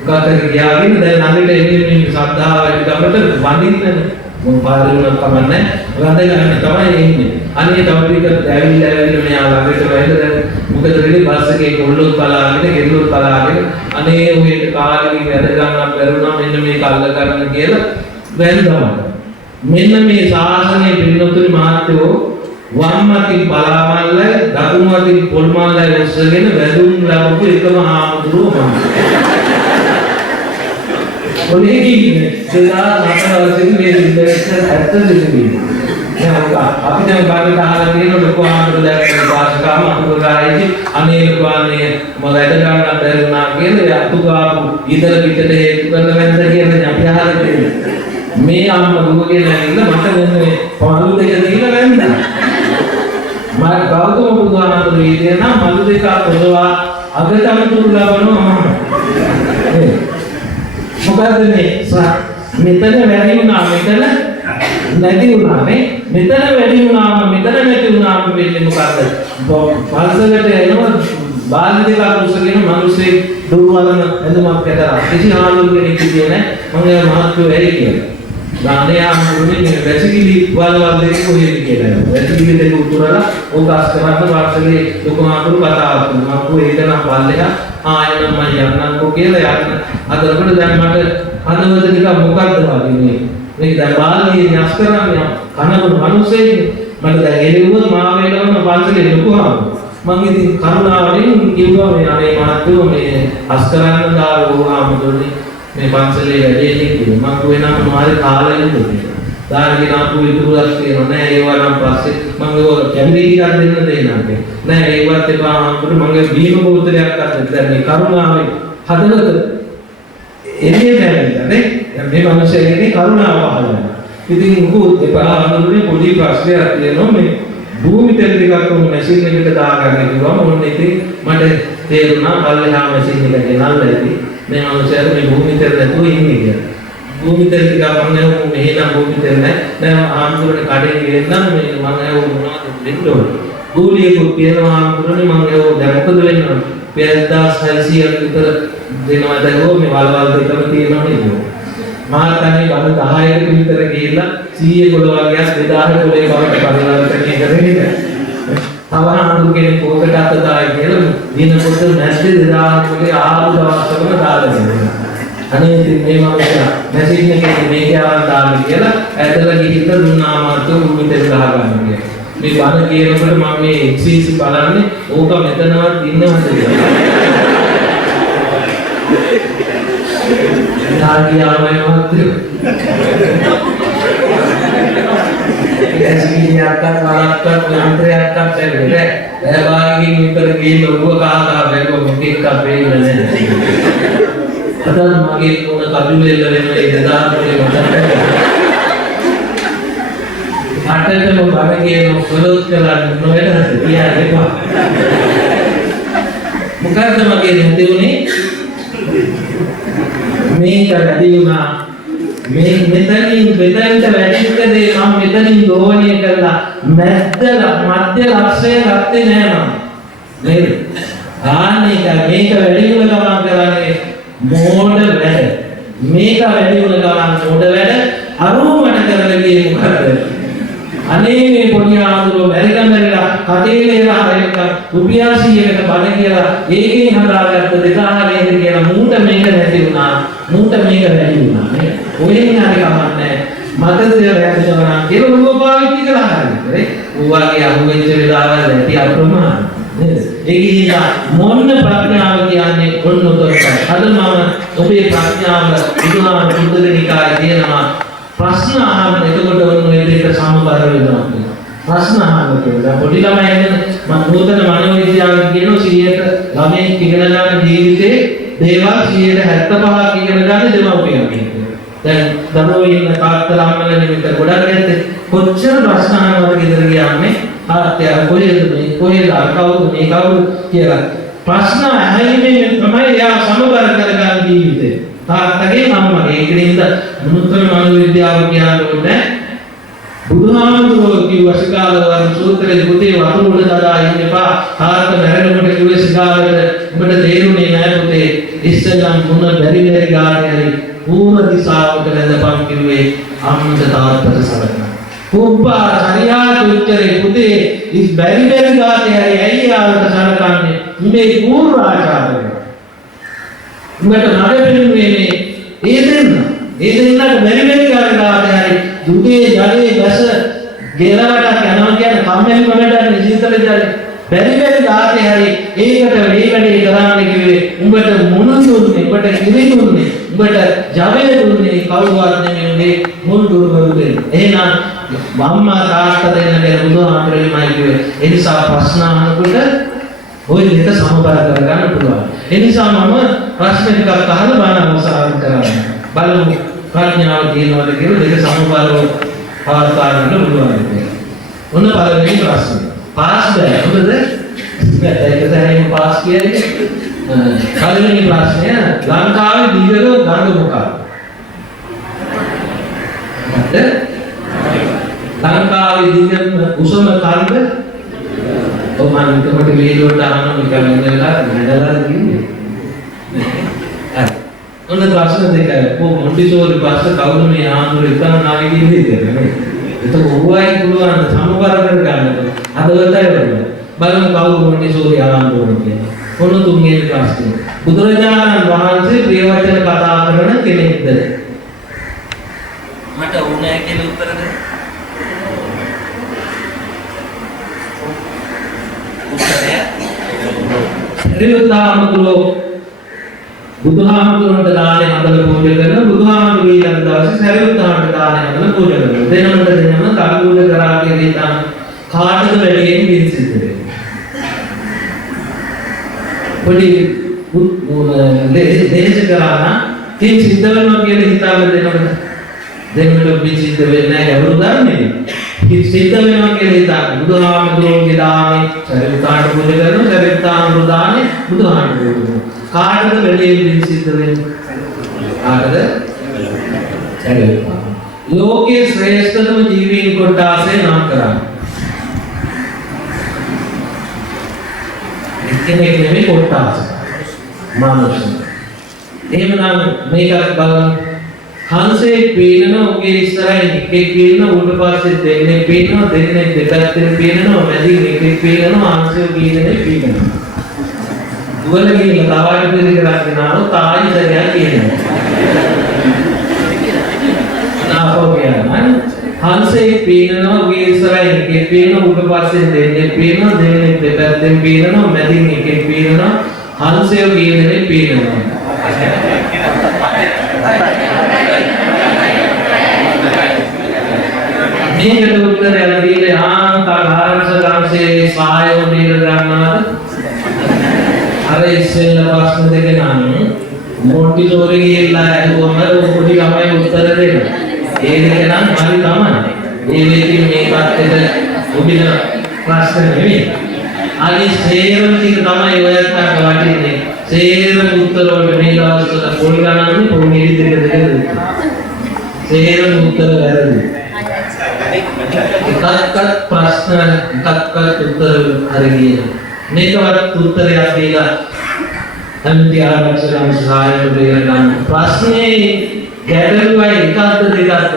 ගාතක ගියාගෙන දැන් ළඟට එන්නේ මේ ශ්‍රද්ධාව වැඩි ගමට වඳින්න මොන් පාරිවුණක් කමන්නේ ගඳ ගන්න තමයි එන්නේ. අනේ තව ටිකක් ඇවිල්ලා මෙයා ළඟට වැහිලා දැන් මොකද වෙන්නේ බස් එකේ කොල්ලොත් බලාගෙන ගෙල්ලොත් බලාගෙන අනේ ඔයට කාලෙකින් වැඩ ගන්නක් බැරුණා මෙන්න මේක අල්ල ගන්න කියලා වැන්දම. මෙන්න මේ ශාසනයේ පින්නතුනි මහත්වෝ වම් අතින් බලාමල්ල දකුණු අතින් පොල් මල්ල උස්සගෙන වැදුම් ලැබපු එකම ආමුදුරෝ මම. ඔලේ කිව්නේ සදා මාතවසින් මේ ඉන්දරෙත් ඇත්ත දෙන්නේ. අපි දැන් බාරට අහලා තියෙන ලොකු ආමුදුරෝ භාෂාවම අතුගායිති අනේ වානේ මම වැඩ ගන්න බැරිුණා කියලා අතුගාපු ඉදල පිටට හේතු කරන වැන්ද කියන අපි අහලා තියෙනවා. මේ අම්මා දුවගෙන ඇවිල්ලා මට මේ පළු දෙක දීලා වැන්දා. මම ගෞතම බුදුහාමුදුරුවෝ ඉතින් නම් මළු දෙක පොදවා අගටම තුරු ලබනවා මම. මොකද මේ මෙතන වැඩි වුණා මෙතන නැති වුණා නේ. මෙතන වැඩි වුණාම මෙතන නැති වුණාම වෙන්නේ මොකද්ද? පල්සලට එනවා බාල් දෙකක් උස්සගෙන මිනිස්සේ දුර්වලන එඳුමක් පෙරලා. කිසි ආලෝක කෙනෙක් කිව්වේ නැහැ. මම මහත්වෝ ඇයි කියලා. ගානේ ආමුරුනේ වැසිකිලි වලවල් දෙක කොහෙද කියලා. වැසිකිලි දෙක උතුරලා ඕක අස්කරන්න වාර්ෂලේ ලොකුමාතුරු කතාවක් කරනවා. මම ඒක නම් පල්ලෙහා ආයෙත් මම යන්නම්කෝ කියලා යන්න. අතරකට දැන් මට හදවත ටික මොකද්ද වගේ මේක දැන් බාල්දියේ න්‍යාස් කරන්නේ කනබුන මිනිස්සෙක් මට දැන් එළෙව්වොත් මා වේලවන පල්සලේ ලොකුමාතුරු මම ඉතින් කරුණාවෙන් කිව්වා මේ අනේ මහත්තයෝ මේ අස්කරන්න දාලා ආමුරුනේ මේ පන්සලේ වැඩේනේ කියලා. මම කියනවා මොනවාරි කාලෙන්නේ කියලා. දාගෙන ආපු ඉතුරුක් තියෙනවා නෑ ඒවා නම් පස්සේ මම ඒක කැමරේ ටිකක් දෙන්න දෙන්නම්. නෑ ඒවත් එපා අම්පුරු මගේ බීම බෝතලයක් අතට දැන් මේ කරුණාවෙන් හදවත එන්නේ නැහැ නේ. මේ මිනිස්සෙන්නේ කරුණාව පහළ වෙනවා. ඉතින් උගුත් එපා අනුනේ පොඩි ප්‍රශ්නයක් තියෙනවා මේ භූමි තෙල් ටිකක් උන් මැෂින් එකට දාගන්න කිව්වම ඕන්න ඉතින් මට තේරුණා පල්ලෙහා මැෂින් එක ගෙනල්ලා ඉතින් මේ මනුස්සයාට මේ භූමි තෙල් නැතුව ඉන්නේ කියලා. භූමි තෙල් ටික මම නෑ මෙහෙනම් භූමි තෙල් නෑ ආම්තුරේ කඩේ ගියෙන්නම් මේ මම නෑ මොනවද දෙන්න ඕනේ. ගෝලියෙකුත් කියනවා ආම්තුරනේ මම දැන් මොකද වෙන්නේ? 2600ක් විතර දෙනවා දැන් මේ වලවල් දෙකම තියෙනවා නේද? මහත්කනේ බඩ 10කට විතර ගිහිල්ලා 100 කොළ වර්ගයක් 2000 කොළේ බවට පරිවර්තනය කරගෙන අවහාඳු කෙනෙක් පොකට අත දායි කියලා දිනකොට මැස්සේ 2000 කොළේ ආපු දවසකම දාලා දෙනවා. අනේ ඉතින් මේ මම මැෂින් එකේ මේක ආවන් දාන්න කියලා ඇදලා ගිහින් දුන්නා මාත් උමිට ගහ ගන්න කියලා. මේ බණ කියනකොට මම මේ එක්සීසි බලන්නේ ඕක මෙතනවත් ඉන්නවද කියලා. නාගියාමයි මහත්තයෝ. ඇසිලියක්වත් වලක්වත් යන්ත්‍රයක්වත් නැහැ. එයාගෙන් විතර ගිහින් ඔබ කහා බැලුවා මොකෙක්ද වෙන්නේ නැහැ. අද මගේ මොන කඩු වෙල්ල වෙන ඒ දදාන්නේ මතක් අටටම බණ කියන කොලොත් කරන්නේ නොවැඩ කියන්නේ එපා. මොකද්ද මගේ හිතේ උනේ? මේක වැඩි වුණා මේ මෙතනින් මෙතනට වැඩිච්ච දේ මම මෙතනින් දෝවණය කරලා මැද්ද මධ්‍ය ලක්ෂය ගත්තේ නෑ මම නේද ආන්නේක මේක වැඩි වුණ ගමන් කරන්නේ මෝඩ වැඩ මේක වැඩි වුණ ගමන් මෝඩ වැඩ අරුමකට කරලා ගියේ මොකද්ද අනේ මේ පොඩි ආඳුර වැරිලා කටේලේලා හරියට රුපියාසියකට බණ කියලා ඒකෙන් හදාගත්ත 2000 නේද කියලා මූට මේක නැති වුණා මූට මේක වැඩි වුණා නේ ඔයෙන් හරි කමන්නේ මතද වැරදිනවා කියලා ඔබ පාවිච්චි කළා හරියට ඌවාගේ අහුවෙච්ච වෙලාවල් ඇති අප්‍රමාණ නේද ඒකේ මොන්න ප්‍රඥාව කියන්නේ ඔන්න උතරයි අද මම ඔබේ ප්‍රඥාව විදුනා බුද්ධනිකායේ තියෙනවා ප්‍රශ්න අහන්න එතකොට ඔන්න ඔය දෙක සමබර වෙනවා කියලා. ප්‍රශ්න අහන්න කියලා. පොඩි ළමයි ඉන්නේ මම නූතන මනෝවිද්‍යාවෙන් කියනවා 100ට ළමෙක් ඉගෙන ගන්න ජීවිතේ දේවල් 175ක් ඉගෙන ගන්න දෙමව්පියන් කියනවා. දැන් දරුවෝ ඉන්න තාත්තලා අම්මලා නිමිත ගොඩක් නැත්තේ කොච්චර ප්‍රශ්න අහනවද ගෙදර ගියාන්නේ ආත්‍ය කොහෙද මේ කොහෙද කවුද මේ කවුද කියලා. ප්‍රශ්න අහන්නේ තමයි එයා සමබර කරගන්න ජීවිතේ. තාත්තගේ අම්මගේ ඒකෙන්ද මුනුතර මනෝවිද්‍යාව කියන්නේ බුදුහාමුදුරුවෝ කිව්ව සිකාලවර සූත්‍රයේ පුතේ වතුර උඩ දාලා ඉන්න එපා තාත්ත මැරෙනකොට කිව්වේ සිකාලවල ඔබට තේරුනේ නැහැ පුතේ ඉස්සෙල්ලම් මුණ බැරි ගානේ හරි पूर्व दिशाවට වැඳපන් කිව්වේ අම්මට තාත්තට සලකනවා. පුප්පා හරියට උච්චරේ පුතේ ඉස් බැරි ගාතේ හරි ඇයි ආවට සලකන්නේ? මේ පූර්වාචාරය. උඹට නඩ පෙන්නුවේ ඒ දෙන්නට බැරි ගාතේ හරි දුවේ ජලයේ දැස ගෙලවට යනවා කියන කම්මැලි කමකට නිසිතලේ බැරි ගාතේ හරි ඒකට මේ වැඩේ කරන්න කිව්වේ උඹට මොන දුන්නේ උඹට ඉරි දුන්නේ උඹට ජවය දුන්නේ කවුරුවත් නෙමෙයි උඹේ මුල් දුරුවරුනේ එහෙනම් අම්මා තාත්තා දෙන්න ගැන බුදුහාමුදුරුවෝයි කිව්වේ ඒ නිසා ප්‍රශ්න අහනකොට ওই දෙක සමබර කරගන්න පුළුවන් ඒ නිසා මම ප්‍රශ්න ටිකක් අහලා බාන අවසන් කරන්න බලමු ප්‍රඥාව තියෙනවද කියලා දෙක සමබරව පවත්වා ගන්න පුළුවන් ඔන්න පළවෙනි ප්‍රශ්නේ පාස් බෑ හොඳද? ඒක තමයි පාස් කියන්නේ. පළවෙනි ප්‍රශ්නය ලංකාවේ දීර්ඝ ගඟ මොකක්ද? ලංකාවේ දීර්ඝ උසම කන්ද? ඔව් මම හිතුවට වීඩියෝට අහන්න නිකන් ඉඳලා නඩලා කියන්නේ. හරි. ඔන්න ප්‍රශ්න දෙකයි. මොන්ටිසෝරි ප්‍රශ්න කවුද මේ ආන්දර ඉතන නාවි කියන්නේ කියන්නේ. ඒක ඕවයි පුළුවන් සමබර කරගන්න. අදවතයි බලමු කවුරු මොන්ටිසෝරි ආනන්දෝන කියන්නේ. ඔන්න තුන්වෙනි ප්‍රශ්නේ. බුදුරජාණන් වහන්සේ ප්‍රියවචන කතා කරන කෙනෙක්ද? මට ඕනෑ කියලා උත්තර දෙන්න. උත්තරය රියුතාමතුලෝ බුදුහාමුදුරන්ට දානේ හදලා පූජා කරන බුදුහාමුදුරු ඊළඟ දවසේ සරියුත්තාන්ට දානේ හදලා පූජා කරනවා. දෙනමට දෙනම කල්පූජ කරා කියන ඉතින් කාටද වැඩියෙන් පින් සිද්ධ වෙන්නේ? පොඩි දේශ කරා පින් සිද්ධ වෙනවා කියලා හිතාගෙන දෙනමට පින් සිද්ධ වෙන්නේ නැහැ ගෞරව ධර්මයේ. පින් සිද්ධ වෙනවා කියලා හිතාගෙන බුදුහාමුදුරුගේ දානේ සරියුත්තාන්ට පූජා කරනවා සරියුත්තාන්ට දානේ බුදුහාමුදුරුවෝ කාටද වැඩියෙන් පින් සිද්ධ වෙන්නේ? කාටද? සරියුත්තාන්. ලෝකයේ ශ්‍රේෂ්ඨතම ජීවීන් කොටාසේ නම් කරන්නේ. කෙනෙක් නෙමෙයි කොටාස. මානවය. එහෙමනම් මේක බලන්න. හංසයේ පීනන උගේ ඉස්සරහින් එකෙක් පීනන ඌට පස්සේ දෙන්නේ පීනනවා දෙන්නේ දෙපැත්තෙන් පීනනවා මැදින් එකෙක් පීනනවා හංසයේ පීනනේ පීනනවා. දුවල ගිහින් තවාට පිළිග ගන්නවා තායි සරියා කියනවා. නාපෝ කියනවා. හංසයේ පීනනවා උගේ ඉස්සරහින් එකෙක් පීනනවා ඌට පස්සේ දෙන්නේ පීනනවා දෙන්නේ දෙපැත්තෙන් පීනනවා මැදින් එකෙක් පීනනවා හංසයේ පීනනේ පීනනවා. මේකට උත්තරය ලැබීලා ආන්තරාංශකාංශයේ සායෝ දීර ගන්නවාද? අර ඉස්සෙල්ලා ප්‍රශ්න දෙක නම් මොන්ටිසෝරි ගිහිල්ලා ඇහුවම පොඩි ළමයි උත්තර දෙනවා. ඒ දෙක නම් හරි තමයි. ඒ වෙලෙදි මේ පැත්තේ ඔබින ප්‍රශ්න නෙවෙයි. අනිත් සේරම ටික තමයි ඔයත් අර වටින්නේ. සේරම උත්තර වලට මේ දවස්වල පොල් ගන්නන්නේ පොල් නිදි දෙක දෙක. සේරම උත්තර වැරදි. එකක්වත් ප්‍රශ්න එකක්වත් උත්තර හරි කියන. මේකවත් උත්තරයක් දීලා අන්ති ආරක්ෂකයන් සහාය දෙන්න ප්‍රශ්නේ ගැටලුවයි එකක්ද දෙකක්ද?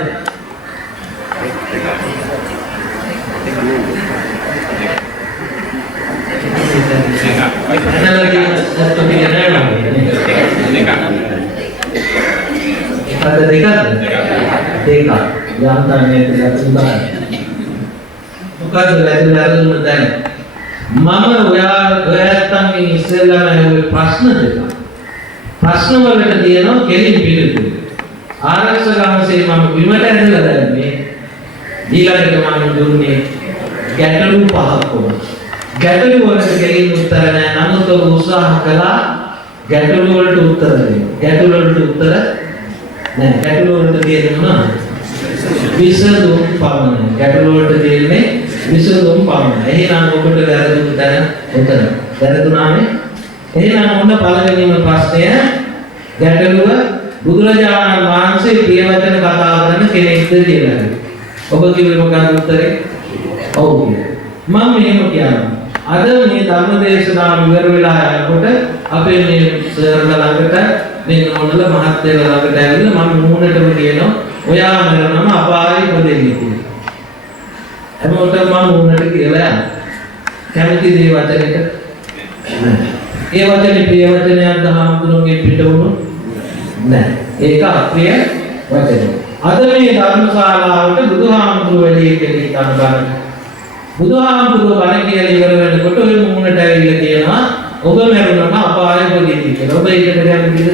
දෙකක් යන්තන්නේ දෙකක් තුනයි. මොකද වැදගත්ම දැන් මම ඔයාලටම ඉස්සෙල්ලාම අහුවේ ප්‍රශ්න දෙක. ප්‍රශ්න වලට තියෙනවා කෙලින් පිළිතුරු. ආරක්ෂකවන්සේ මම බිමට ඇදලා දැම්මේ ඊළඟට මම දුන්නේ ගැටලු පහක් වුණා. ගැටලු වලට කෙලින් උත්තර නැහැ. නමුත් ඔබ උත්සාහ කළා ගැටලු වලට උත්තර දෙන්න. ගැටලු වලට උත්තර නැහැ. ගැටලු වලට තියෙනවා විසඳුම් පමණයි. ගැටලු වලට තියෙන්නේ විසඳුම් පමණයි. එහෙනම් ඔබට වැරදුණු තැන උත්තර. වැරදුනානේ. එහෙනම් මොන පළවෙනිම ප්‍රශ්නය ගැටලුව බුදුරජාණන් වහන්සේ ප්‍රියවචන කතා කරන කෙනෙක්ද කියලා. ඔබ කිව්වේ මොකක්ද උත්තරේ? ඔව් කියලා. මම මෙහෙම කියනවා. අද මේ ධර්ම දේශනාව ඉවර වෙලා යනකොට අපේ මේ සර්ලා ළඟට මේ මොනල මහත්ය ළඟට ඇවිල්ලා මම මූණටම කියනවා ඔයා මරනම අපායෙ ඉපදෙන්නේ කියලා. හැමෝටම මම මූණට කියලා යනවා. කැමති දේ වචනෙට ඒ වචනේ ප්‍රිය වචනයක් දහම්තුරුගේ පිට වුණොත් නෑ. ඒක අප්‍රිය වචනය. අද මේ ධර්මශාලාවට බුදුහාමුදුරුවෝ වැඩි කෙනෙක් ගන්න බලන්න. බුදුහාමුදුරුවෝ බණ කියලා ඉවර වෙනකොට ඔය මූණට ඇවිල්ලා කියනවා ඔබ මරුණම අපායෙ උපදින්න කියලා. ඔබ ඒකට කැමතිද?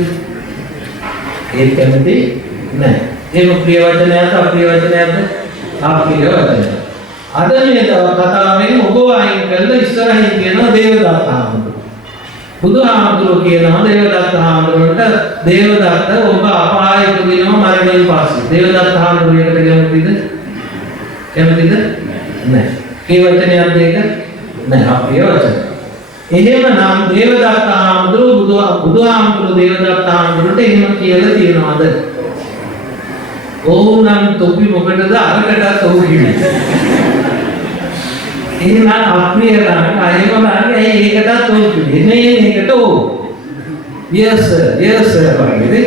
ඒක කැමති නෑ. ඒක ප්‍රිය වචනයක්ද අප්‍රිය වචනයක්ද? අප්‍රිය වචනයක්. අද මේ කතාවෙන් ඔබ වයින් කරලා ඉස්සරහින් කියනවා දේවදත්ත හාමුදුරුවෝ. බුදුහාමුදුරුවෝ කියනවා දේවදත්ත හාමුදුරුවන්ට දේවදත්ත ඔබ අපායෙ උපදිනවා මරණයෙන් පස්සේ. දේවදත්ත හාමුදුරුවෝ ඒකට කැමතිද? කැමතිද? නෑ. ඒ වචනයක්ද ඒක? නෑ අප්‍රිය වචනයක්. එහෙමනම් දේවදත්ත හාමුදුරුවෝ බුදුහාමුදුරුවෝ දේවදත්ත හාමුදුරුවන්ට එහෙම කියලා තියනවාද? ඕනම් තොපි මොකටද අරකටත් ඔව් කියන්නේ. එහෙනම් අප්‍රිය නම් අයම ගන්නේ ඒකටත් ඔව් කියන්නේ. මේකට ඔව්. yes sir වගේ.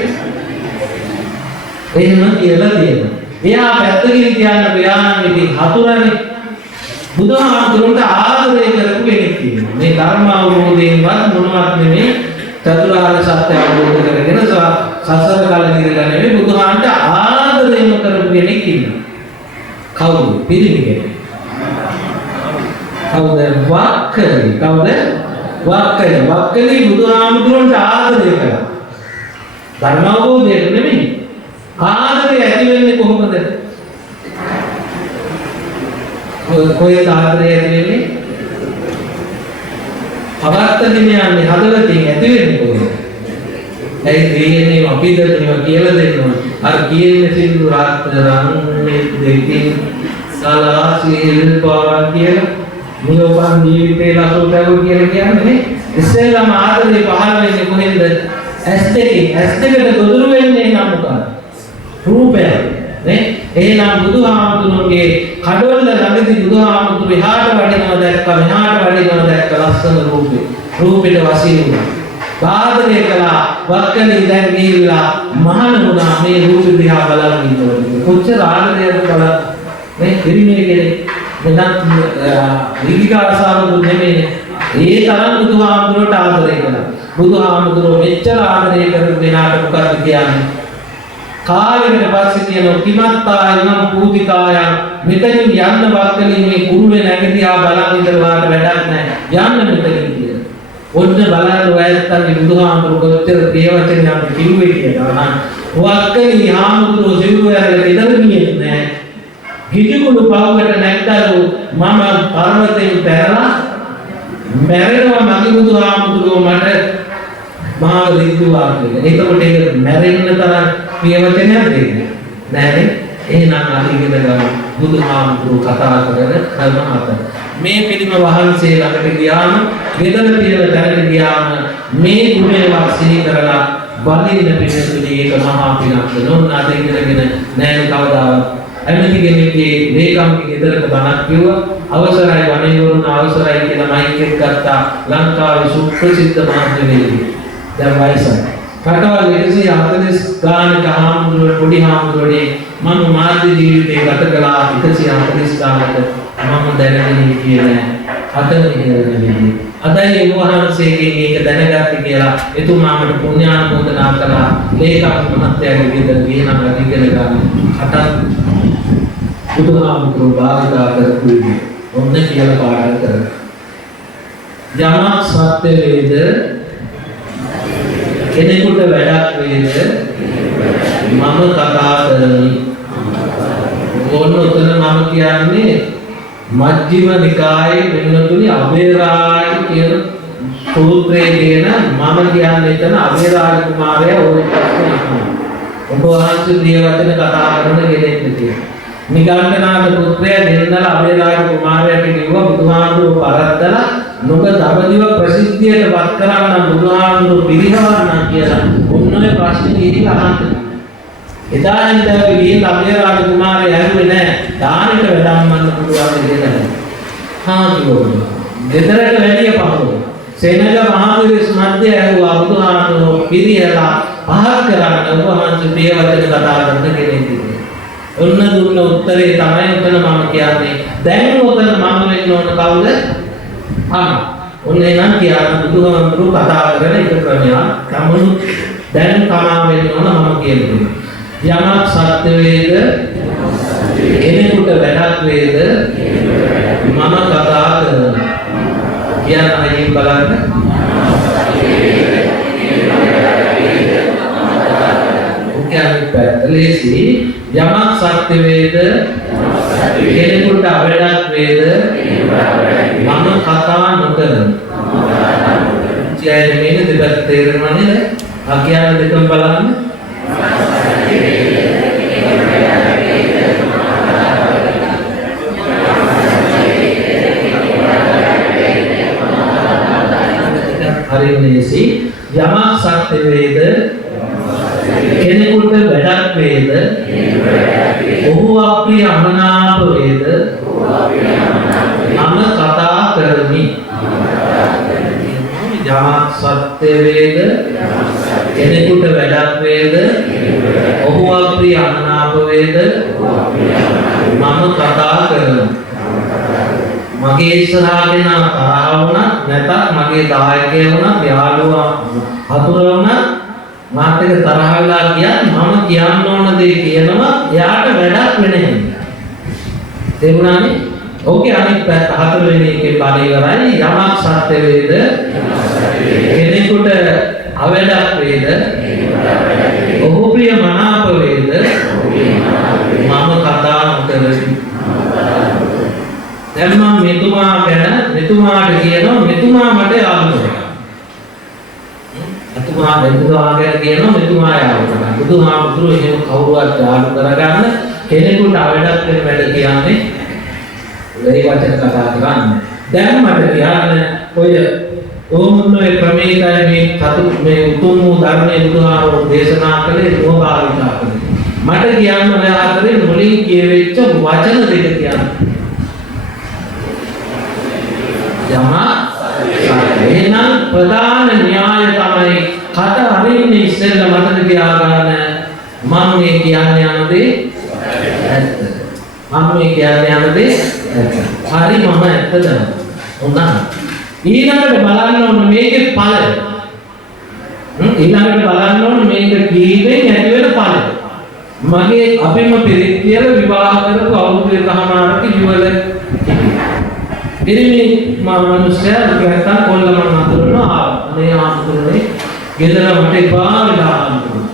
එහෙම කියලා තියෙනවා. එයා පැත්තකින් කියන්න බෑ නම් ඉතින් හතුරනේ. බුදුහාමුදුරුවන්ට ආදරය කරපු කෙනෙක් කියනවා. මේ ධර්ම අවබෝධයෙන්වත් මොනවත් නෙමෙයි චතුරාර්ය සත්‍ය අවබෝධ කරගෙන සසර කලකිරලා නෙමෙයි බුදුහාන්ට ආදරයම කරපු කෙනෙක් ඉන්නවා. කවුද? පිරිමි කෙනෙක්. කවුද? වක්කලි. කවුද? වක්කලි. වක්කලි බුදුහාමුදුරුවන්ට ආදරය කරා. ධර්ම අවබෝධයට නෙමෙයි. ආදරය ඇති වෙන්නේ කොහොමද? කොහේද ආදරය ඇති වෙන්නේ? අවත්තදින යන්නේ හදවතින් ඇති වෙන්නේ කොහොමද? ඒ දෙයනේ අපිට මේවා කියලා දෙන්නවා. අර කියන්නේ සින්දු රාත්‍රන් මේ දෙකින් සලාසිල් පාවන් කියලා නියෝපන් ජීවිතේ ලසෝටව කියලා කියන්නේ ඉස්සෙල්ලාම ආදරේ පහළ වෙන්නේ කොහෙන්ද? ඇස් දෙකට ගොදුරු වෙන්නේ නම් මොකක්ද? රූපය. නේ? එහෙනම් බුදුහාමුදුරුවෝගේ කඩවල ළඟදී බුදුහාමුදුරුවෝ එහාට වඩිනවා දැක්කා මෙහාට වඩිනවා දැක්කා ලස්සන රූපේ. රූපෙට වසිනවා. ආදරය කළා වක්කලි දැන් ගිහිල්ලා මහාන වුණා මේ රූප දිහා බලන් ඉන්නකොට. කොච්චර ආදරයක්ද බලන්න. මේ පිරිමේ කෙනෙක් වෙනත් විවිධාසාරවල නෙමෙයි. ඒ තරම් බුදුහාමුදුරුවෝට ආදරය කළා. බුදුහාමුදුරුවෝ මෙච්චර ආදරය කරපු දෙනාට මොකක්ද කියන්නේ? කාලෙකට පස්සේ කියනවා කිමත්තායනම් පූතිකාය මෙතනින් යන්න වක්කලි මේ කුරුවේ නැගිටියා බලන් ඉඳලාට වැඩක් නැහැ. යන්න මෙතනින් කියලා. ඔන්න බලන්න ඔයයන්ගේ බුදුහාමුදුරුවෝ කොච්චර දේවචනයක් කිව්වේ කියලා. වක්කලි හාමුදුරුවෝ සිවුරු ඇරලා ඉඳගියේ නැහැ. ගිජුකුළු පාවකට නැග්ගලු මම පර්වතයෙන් පැනලා මැරෙනවා මගේ බුදුහාමුදුරුවෝ මට මහා රිද්දුවා කියලා. එතකොට ඒක මැරෙන්න තරම් පියවතනයක් දෙන්නේ නෑනේ. එහෙනම් අපි ඉගෙන ගමු බුදුහාමුදුරුවෝ කතා කරන කර්ම හතර. මේ පිළිම වහන්සේ ළඟට ගියාම ගෙදර තියෙන තැනට ගියාම මේ ගුණය වාසිය කරලා බලින්න පිළිතුරේ ඒක මහා පිනක් වෙනවා. අද ඉගෙනගෙන නෑනේ කවදාවත් ඇමති කෙනෙක්ගේ ලේකම්ගේ ගෙදරට බණක් කිව්වා. අවසරයි වණේවරුන් අවසරයි කියලා මයික් එක ගත්තා. ලංකාවේ සුප්‍රසිද්ධ මාධ්‍යවේදී දැන් වයසයි. කටවල් 140 ගානක හාමුදුරුවෝ පොඩි හාමුදුරුවනේ මම මාධ්‍ය ජීවිතේ ගත කළා 140 ගානක මම දැනගෙන හිටියේ නෑ. ඉගෙනගෙන අදයි වහන්සේගෙන් ඒක දැනගත්තේ කියලා එතුමාට පුණ්‍යානුමෝදනා කළා. ලේකම් මහත්තයාගේ ගෙදර ගිහින් ඉගෙන ගන්න. අටත් බුදුහාමුදුරුවෝ භාවිතා කරපු විදිහ ඔන්න කියලා පාඩම් කරා. යමක් සත්‍ය වේද කෙනෙකුට වැඩක් වේද මම කතා කරමි. ඕන උතන මම කියන්නේ මජ්ක්‍ධිම නිකායේ වෙනතුනි අබේරාජ කියන සූත්‍රයේ කියන මම කියන්නේ එතන අබේරාජ කුමාරයා ඕන ප්‍රශ්න අහනවා. ඔබ වහන්සේ දේවවචන කතා කරන කෙනෙක්ද කියලා. නිගණ්ඨනාථ පුත්‍රයා දෙන්නලා අබේරාජ කුමාරයාට කිව්වා බුදුහාමුදුරුවෝ පරද්දලා නුඹ දඹදිව ප්‍රසිද්ධියට වත් කරන්න බුදුහාමුදුරුවෝ පිරිහවන්න කියලා ඔන්නෝනේ ප්‍රශ්නේ ගිහින් අහන්න. එදා ඉඳලා ගිහින් අබේරාජ කුමාරයා ඇහුවේ නෑ දානෙට වැඩමන්න පුළුවන් කියලා. හා කිව්වා. ගෙදරට වැඩිය පහුව. සෙනඟ මහපිරිස් මැද ඇහුවා බුදුහාමුදුරුවෝ පිළියලා පහත් කරන්න උපහාන්සේ මේ වචන කතා කරන කෙනෙක් ඉන්නේ. ඔන්න දුන්න උත්තරේ තමයි උතන මම කියන්නේ. දැන් උතන මම වෙන්න ඕන කවුද? ඔන්න එනම් කියන බුදුහාමුදුරුවෝ කතා කරන එක ක්‍රමයක්. කමුණු දැන් කමා වෙන්න ඕන මම කියන්නේ. යමක් සත්‍ය වේද කෙනෙකුට වැඩක් වේද මම කතා කරනවා. කියන අයින් බලන්න. ඔකයි පැත්තලේසි යමක් සත්‍ය වේද කෙනෙකුට අවඩක් වේද මම කතා නොකරනවා. කියන්නේ මේක දෙපැත්ත තේරෙනවා නේද? අකියන දෙකම බලන්න. හරිනේසි යමක් සත්‍ය වේද කෙනෙකුට වැඩක් වේද ඔහු අප්‍රිය අමනාප වේද මම කතා කරමි. යමක් සත්‍ය වේද කෙනෙකුට වැඩක් වේද ඔහු අප්‍රිය අමනාප වේද මම කතා කරමි. මගේ ඉස්සරහගෙන තරහ වුණත් නැත්නම් මගේ දායකය වුණත් යාළුවා හතුර වුණත් මාත් එක තරහ වෙලා ගියත් මම කියන්න ඕන දේ කියනවා එයාට වැඩක් වෙන්නේ. තේරුණානේ? ඕකේ අනිත් පැත්ත හතරවෙනි එකේ බලය ඉවරයි. යමක් සත්‍ය වේද කෙනෙකුට අවැඩක් වේද ඔහු ප්‍රිය මනාප වේද මම කතා නොකරමි. දැන් මම මෙතුමා ගැන මෙතුමාට කියනවා මෙතුමා මට යාළුවා. මෙතුමා ගැන කියනවා මෙතුමා යාළුවා. බුදුහාමුදුරුවෝ එහෙම කවුරුවත් යාළු කරගන්න කෙනෙකුට අවඩක් වෙන වැඩ කියන්නේ ඒ වචන කතා කරන්නේ. දැන් මට කියන්න ඔය ඕමුන්නේ ක්‍රමයකයි මේ උතුම් වූ ධර්මයේ බුදුහාමුදුරුවෝ දේශනා කළේ නෝභාවිතා කළේ. මට කියන්න ඔය අතරේ මුලින් කියවෙච්ච වචන දෙක කියන්න. එහෙනම් ප්‍රධාන න්‍යාය තමයි කට අරින්නේ ඉස්සෙල්ලා මතක තියාගන්න මම මේ කියන්නේ යනදේ ඇත්ත. මම මේ කියන්නේ යනදේ ඇත්ත. හරි මම ඇත්ත දන්නවා. උනා. ඊළඟට බලන්න ඕන මේකේ ඵලය. ඊළඟට බලන්න ඕන මේක කීවෙන් ඇති වෙන ඵලය. මගේ අපිම පිරිත් කියලා විවාහ කරපු අවුරුදු එකමාරක යුවල ඉතින් මනුස්සයා ගියත් කොල්ලම නතරනවා අනේ ආතුනේ ගෙදර මට එපා වෙලා ආතුනේ.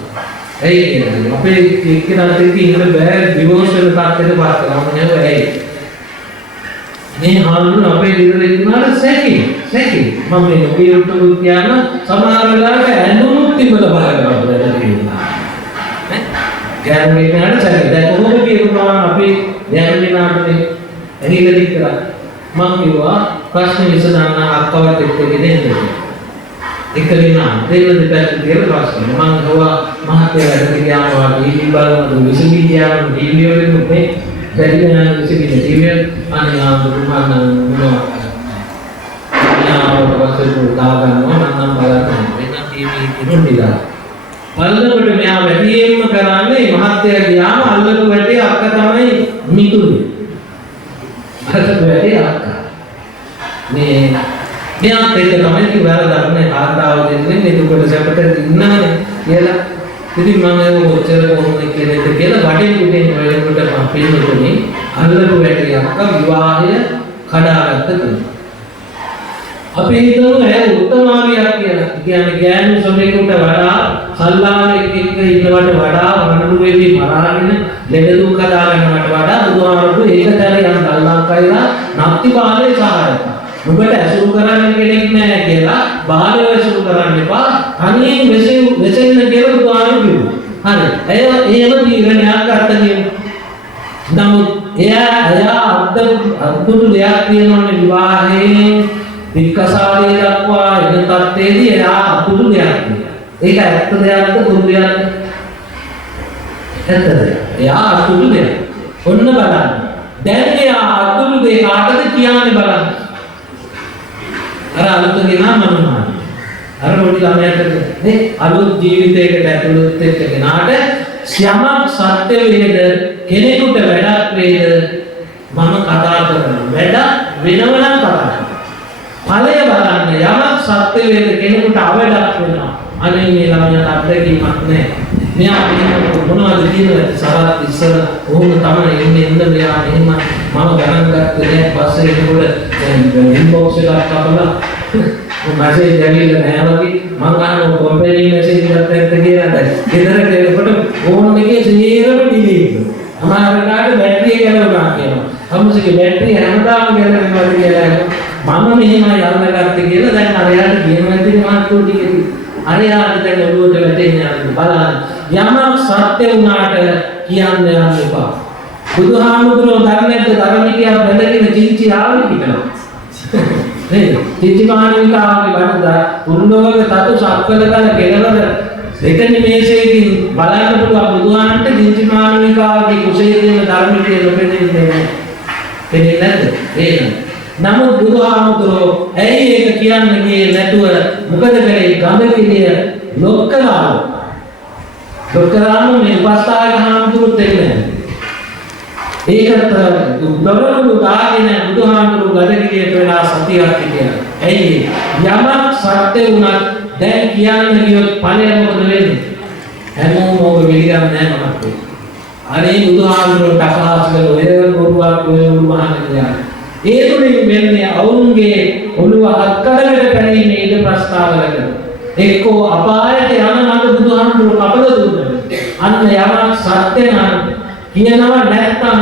ඒ කියන්නේ අපේ එක්කෙනාට ඉන්න බෑ ඩිවෝර්ස් වෙන තාත්තට පාත් කරනවා නේද? ඒ මේ හාමුදුරුවෝ අපේ ගෙදර ඉන්නාට සැකි මම මේ නොකියුත් කියන සමහර වෙලාවට ඇඳුනුත් තිබල බලනවා කියලා. ගැරන්ටි කරන්න සැකි. දැන් කොහොමද කියනවා අපි ගැරන්ටි නාමනේ ඇහිලදි කරා. මම කිව්වා ප්‍රශ්න විසඳන්න අක්කවත් එක්ක ගෙදෙන්න. එකලිනා දෙන්න දෙපැත්ත කියලා ප්‍රශ්න. මම ගියා මහත්තයා වැඩ ගියාම ටීවී බලන විසඳියාම ටීවී වලින් මේ දැරියන විසඳින ටීවී අනේ ආවුරුමන මොනවා. යාව වස්තු දාගන්නවා මම බලන්න. එන්න ටීවී කිරුණිලා. අල්ලකට මෙයා වැඩියෙන්ම කරන්නේ මහත්තයා ගියාම අල්ලපු වැඩේ අක්ක තමයි මිතුනේ. අරකට වැඩේ අක්කා. මෙයාත් ඒක තමයි කිව්වලා දන්නේ කාන්තාව දෙන්නේ මේ දුකට සැපට ඉන්නවනේ කියලා. ඉතින් මම ඒක ඔච්චර කොහොමද කියන්නේ කියලා වටින් පිටින් වෙලකට මම පිළිතුරුනේ අල්ලපු වැඩේ අක්කා විවාහය කඩාගත්ත කෙනෙක්. අපි හිතමු ඇය උත්තමාවියක් කියලා. කියන්නේ ගෑනු සොමේකට වඩා සල්ලාමෙක් එක්ක ඉන්නවට වඩා වනරු වෙවි මරාගෙන ලෙඩ දුක් හදා ගන්නවට වඩා බුදුහාමුදුරුවෝ ඒකතරය යන අල්ලාහ්කයිලා නත්ති බාලේ සහායක. නුඹට ඇසුරු කරන්න කෙනෙක් නැහැ කියලා බාලව ඇසුරු කරන්න එපා. තනියෙන් වෙසෙන්න කියලා බුදුහාමුදුරුවෝ කිව්වා. හරි. එහෙම තීරණයක් ගන්න නමුත් එයා අද්දුරු දෙයක් තියෙනවනේ විවාහයෙන් වික්කසාලේ දක්වා එන තත්ත්වයේදී එයා අතුරු දෙයක් කියනවා. ඒක ඇත්ත දෙයක්ද දුරු දෙයක්ද? ඇත්තද? එයා අතුරු දෙයක්. ඔන්න බලන්න. දැන් එයා අතුරු දෙය කාටද කියන්නේ බලන්න. අර අලුත ගෙනා මනෝමාන. අර පොඩි ළමයාට නේ අලුත් ජීවිතයකට ඇතුළත් වෙච්ච කෙනාට යමක් සත්‍ය වේද කෙනෙකුට වැඩක් වේද මම කතා කරන වැඩ වෙනව නම් කතා කරනවා. ඵලය බලන්න යමක් සත්‍ය වේද කෙනෙකුට අවඩක් වෙනවා. අනේ මේ ළමයාට අත්දැකීමක් නැහැ. මෙයා මොනවද කියන්නේ සරත් ඉස්සර ඕන තමයි එන්න මෙයා එහෙම මම ගණන් ගත්තේ නැහැ. පස්සේ ඒකවල ඉන්බොක්ස් එකක් කපලා මැසේජ් ඇවිල්ලා නැහැ වගේ මම අහනවා කම්පැනි මැසේජ් එකක් නැද්ද කියලා දැන් ගෙදරට එනකොට ෆෝන් එකේ සීරම ඩිලීට් වෙනවා. අමාරුකාට බැටරිය ගලවනවා කියනවා. අම්මසගේ බැටරිය හැමදාම ගලවනවා කියලා මම මෙහෙම යන්න ගත්තේ කියලා දැන් අරයාට කියනවා ඉතින් මාත්තු ටිකේ අරයාට දැන් ඔළුවට වැටෙන්නේ බලන්න යමක් සත්‍ය වුණාට කියන්න යන්න එපා. බුදුහාමුදුරුවෝ ධර්මයේද ධර්මිකයා බඳගෙන චින්චි ආවේ කියලා. නේද? චිත්තිමානිකාගේ වඩද පුරුණෝග තතු සක්වලකල කෙලවර දෙකනි මේසෙකින් බලන්න පුළුවන් බුදුහාමන්ට චිත්තිමානිකාගේ කුසයේ තියෙන ධර්මිකයේ ලොකෙන්නේ නැහැ. එන්නේ නැද්ද? ඒක. නමුත් බුදුහාමුදුරුවෝ ඇයි ඒක කියන්නේ නැතුව මොකද කරේ ගඳකිලිය ලොක්කලාව. ලොක්කලාව මේ උපස්ථායක හාමුදුරුවෝ දෙන්නේ. ඒකට දොරවලු දාගෙන බුදුහාමුදුරුවෝ ගඳකිලියට වෙලා සතියක් කියලා. ඇයි යමක් සත්‍ය වුණත් දැන් කියන්න ගියොත් ඵලය මොකද වෙන්නේ? හැමෝම ඕක පිළිගන්නේ නැහැ මමත්. අනේ බුදුහාමුදුරුවෝ තකහස් කළ ඔය බොරුවක් ඔය උරුමහන්නේ. ඒ තුලින් වෙන්නේ අවුන්ගේ ඔළුව අත්කඩකට පැනීමේ ඉද ප්‍රස්තාවලක එක්කෝ අපායට යන මඟ බුදුහාමුදුරුවෝ කපලා දුන්නා. අන්න යමක් සත්‍ය නම් කියනවා නැත්තම්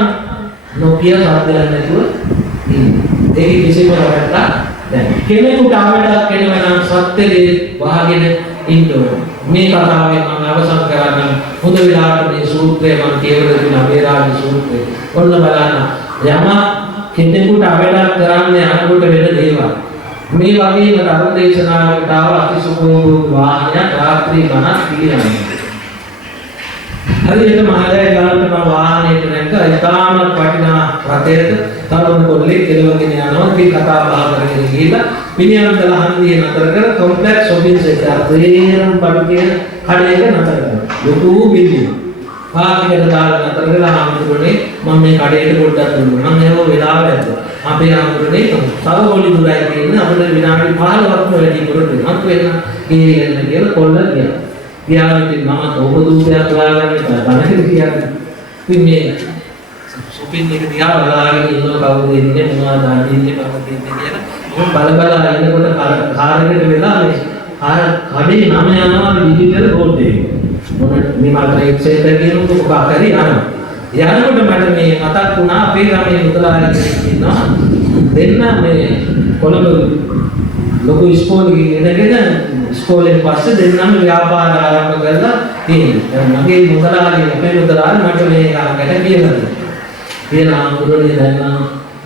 නොකිය සත්‍යයක් නැතුව ඒක කිසිම කරකට දැන් කෙනෙකුට ආවඩක් වෙනවා නම් සත්‍ය දේ වහගෙන ඉන්න ඕනේ. මේ කතාවෙන් මම අවසන් කරන්න හොඳ වෙලාවට මේ සූත්‍රය මම කියවලා දෙන අපේරාගේ සූත්‍රය. ඔන්න බලන්න යමක් කෙනෙකුට අවඩක් කරන්න යනකොට වෙන දේවල්. මේ වගේම ධර්ම දේශනාවකට ආව අතිසුකෝ වාහනයක් රාත්‍රී බණක් පිළිගන්නවා. හරියට මහලෑ ගානට මම වාහනයක නැග්ගා. ඉතාමත් වටිනා රථයක තරුණ කොල්ලෙක් කෙලවගෙන යනවා. අපි කතා බහ කරගෙන ගිහිල්ලා පිනියන්තල හන්දියේ නතර කර කොම්ප්ලෙක්ස් ඔෆිස් එකට අතේරම් බඩු කියන කඩේක නතර කරනවා. ලොකු බිල්ඩින්. පාටිකට දාලා නතර කරලා ආමුදුනේ මම මේ කඩේට පොඩ්ඩක් දුන්නා. මම එහෙම වෙලාව ඇද්දා. අපේ ආමුදුනේ සරෝලි දුරයි කියන්නේ අපිට විනාඩි 15ක්ම වැඩි දුරට මත් වෙන ගිහින් කියලා කොල්ල ගියා. ගියාම මම ඔබ දුරයක් හොයාගන්න බණකට කියන්නේ. ඉතින් මේ සුපින් එක දිහා බලාගෙන ඉන්නවා කවුද ඉන්නේ මොනවද අදින්නේ කවුද ඉන්නේ කියලා. මම බල ඉන්නකොට කාර්යයකට වෙලා මේ කඩේ නම යනවා ඩිජිටල් බෝඩ් එකේ. මේ මට එක්සෙල් එකේ මොකක් හරි යනවා. යනකොට මට මේ මතක් වුණා අපේ ගමේ මුදලාලි කෙනෙක් ඉන්නවා. දෙන්න මේ කොළඹ ලොකු ඉස්කෝලේ ඉඳගෙන ඉස්කෝලෙන් පස්සේ දෙන්නම ව්‍යාපාර ආරම්භ කරලා තියෙනවා. මගේ මුදලාලි අපේ මුදලාලි මට මේ ළඟට කියලා දුන්නා. කියනවා මුදලේ දැන්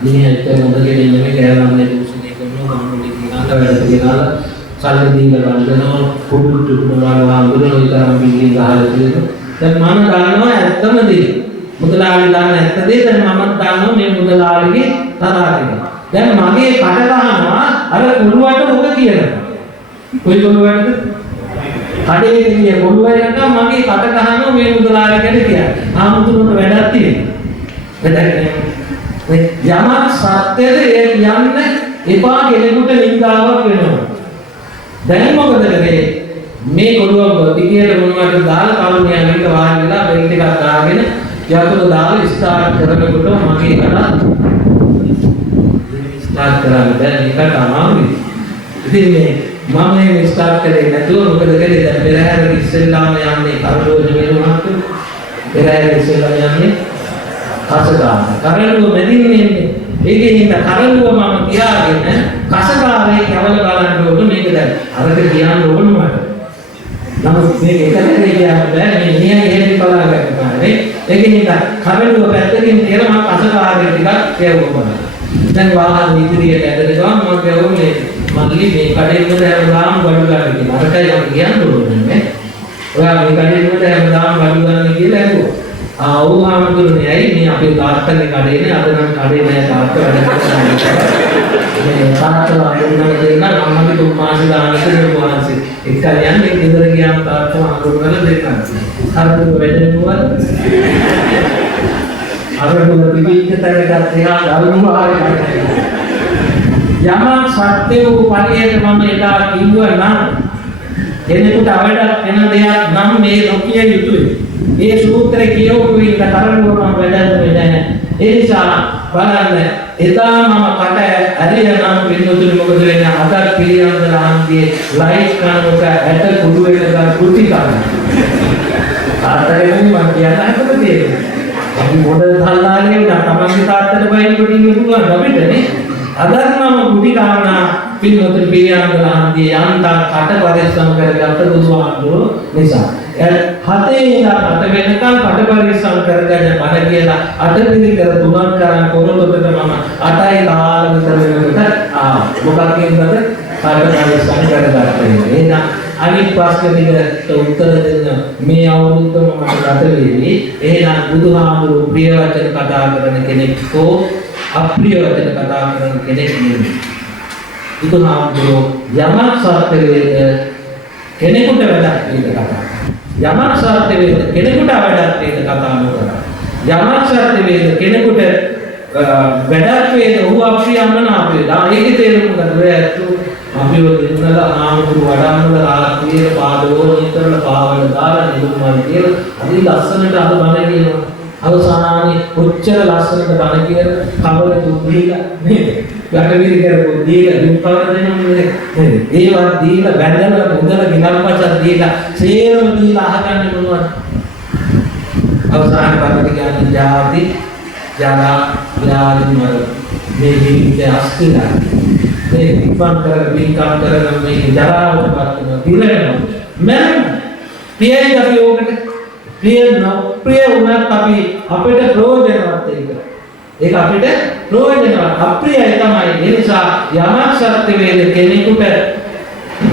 මිනිහට මුදලේ ඉන්නේ කෑවන්නේ දුසුනේ කරනවා මොන්නේ කියනවා වැඩ කියලා සල්ලි දීලා ගන්නවා කුඩු තුඩුනවා මුදලේ තරම් බිල්ලින් ගහලා තියෙනවා. දැන් මම ගන්නවා ඇත්තම දේ. මුදලාලි දාන ඇත්ත දේ දැන් මම ගන්නවා මේ මුදලාලිගේ තරහට. දැන් මගේ කට ගහනවා අර කුළුවට මොකද කියනවා. කොයි කුළුවටද? කඩේ ගිය කුළුවයට මගේ කට ගහනවා මේ මුදලාලිකට කියලා. ආමුතුනට වැඩක් තියෙනවා. යමක් සත්‍යද ඒ කියන්නේ එපා කෙනෙකුට නින්දාවක් වෙනවා. දැන් මොකද කරේ? මේ කොළුව දිගට මොනවද දාලා කවුරුනියන්ට වාහන වෙලා බෙල්ට් එකක් දාගෙන යතුරු දාලා ස්ටාර්ට් කරනකොට මගේ කන ස්ටාර්ට් කරන්න දැන් මේකට අමාරුයි. ඉතින් මම මේ ස්ටාර්ට් කරේ නැතුව මොකද කරේ? දැන් පෙරහැර ඉස්සෙල්ලාම යන්නේ කරදෝෂ වෙනවා. පෙරහැර ඉස්සෙල්ලාම යන්නේ කසකාර. කරඬුව මෙදින්නේ. ඒකෙන් ඉන්න කරඬුව මම තියාගෙන කසකාරේ කවල බලන්න ඕන මේක දැන්. අරක කියන්න ඕන මට. නමුත් මේක එකතේ කියන්න බෑ. මේ නියම හේතු බලාගන්නවා නේ. ඒකෙන් ඉන්න කරඬුව පැත්තකින් තියලා මම කසකාරේ ටිකක් කියවුවා. දැන් වාහන ඉදිරියට ඇදලා ගමන් මම කියවුනේ මල්ලි මේ කඩේකට හැමදාම බඩු ගන්න කියලා. අරකයි මම කියන්න ඕනේ නේ. ඔයා මේ කඩේකට හැමදාම බඩු ගන්න කියලා ඇහුවා. ආවෝ ආමතුරුනේ ඇයි මේ අපේ තාත්තගේ කඩේනේ අද නම් කඩේ නෑ තාත්තා වැඩ කරනවා. මේ තාත්තා වුණා දෙන්න අම්මගේ තුන් මාසෙ දානකට වහන්සේ එක්ක යන්නේ ගෙදර ගියාම තාත්තා අඳුරගෙන දෙන්නා. හරිද වැඩනුවද? අරගෙන පිටිච්චතරකට තියා දරුණු ආරයි. යමක් සත්‍ය වූ පරියට මම එදා කිව්වා නම් එනකොට අවඩක් වෙන දෙයක් නම් මේ නොකිය යුතුයි. මේ සූත්‍රය කියවපු එක තරංගුවම වැඩන්නේ නැහැ. ඒ නිසා බලන්න එදා මම කට ඇරියා නම් පින්නතුනි මොකද වෙන්නේ? අද පිළියන්දලාන්ගේ ලයිට් කනක ඇට කුඩු වෙනකන් කුටි ගන්න. තාත්තගෙන් මම කියන්න හිතුවා තියෙනවා. අපි මොඩල් තල්ලාගෙන ඉන්න තමන්ගේ තාත්තට බයින් කුටි ගිහුවා අපිටනේ. අදර්මම කුටි ගන්නා පින්නතුනි පිළියන්දලාන්ගේ යන්තා කට පරිස්සම් කරගත්ත බුදුහාමුදුරුවෝ නිසා. හතේ ඉඳන් අට වෙනකන් කට පරිස්සම් කරගෙන බණ කියලා අට පිළිකර තුනක් කරන් කොරතොටට මම 8යි කාල විතර වෙනකොට මොකක්ද කියනද කට පරිස්සම් කරගත්තා. එහෙනම් අනිත් ප්‍රශ්නෙට උත්තර දෙන්න මේ අවුරුද්දම මට ගත වෙවි. එහෙනම් බුදුහාමුදුරුවෝ ප්‍රිය වචන කතා කරන කෙනෙක් හෝ අප්‍රිය වචන කතා කරන කෙනෙක් නෙමෙයි. බුදුහාමුදුරුවෝ යමක් සත්‍ය වේද කෙනෙකුට වැඩක් වේද කතා. යමක් සත්‍ය වේද කෙනෙකුට වැඩක් වේද කතා නොකරන. යමක් සත්‍ය වේද කෙනෙකුට වැඩක් වේද ඔහු අප්‍රියම්මන අපේ. ඒකේ තේරුම මොකද? අපි ඔතනල ආමුතු වඩාමල රාත්‍රියේ පාදවල නිතරම පාවල දාලා නිදුම්මල් කියලා අදී ලස්සනට අද බණ කියනවා. අවසානයේ උච්චර ලස්සනට බණ කියන කවර දුදීලා නේද? ගැටවිලි කරපො දීලා දුක්කවර දෙනවා නේද? ඒවත් දීලා වැඳලා මුදල ගිනල්පසක් දීලා සේරම දීලා අහගන්නේ මොනවද? අවසාන පරිදි කියන්නේ ජාති ජරා ව්‍යාධි මරණ මේ ජීවිතය අස්තිලා මේ විපන් විකම් කරන මේ ජරාවටපත් වෙන දිලෙනවා මරණ ප්‍රියයි අපි ඕකට ප්‍රිය නොප්‍රිය වුණත් අපි අපිට ප්‍රයෝජනවත් ඒක අපිට ප්‍රයෝජනවත් අප්‍රියයි තමයි. ඒ නිසා යමක් සත්‍ය වේද කෙනෙකුට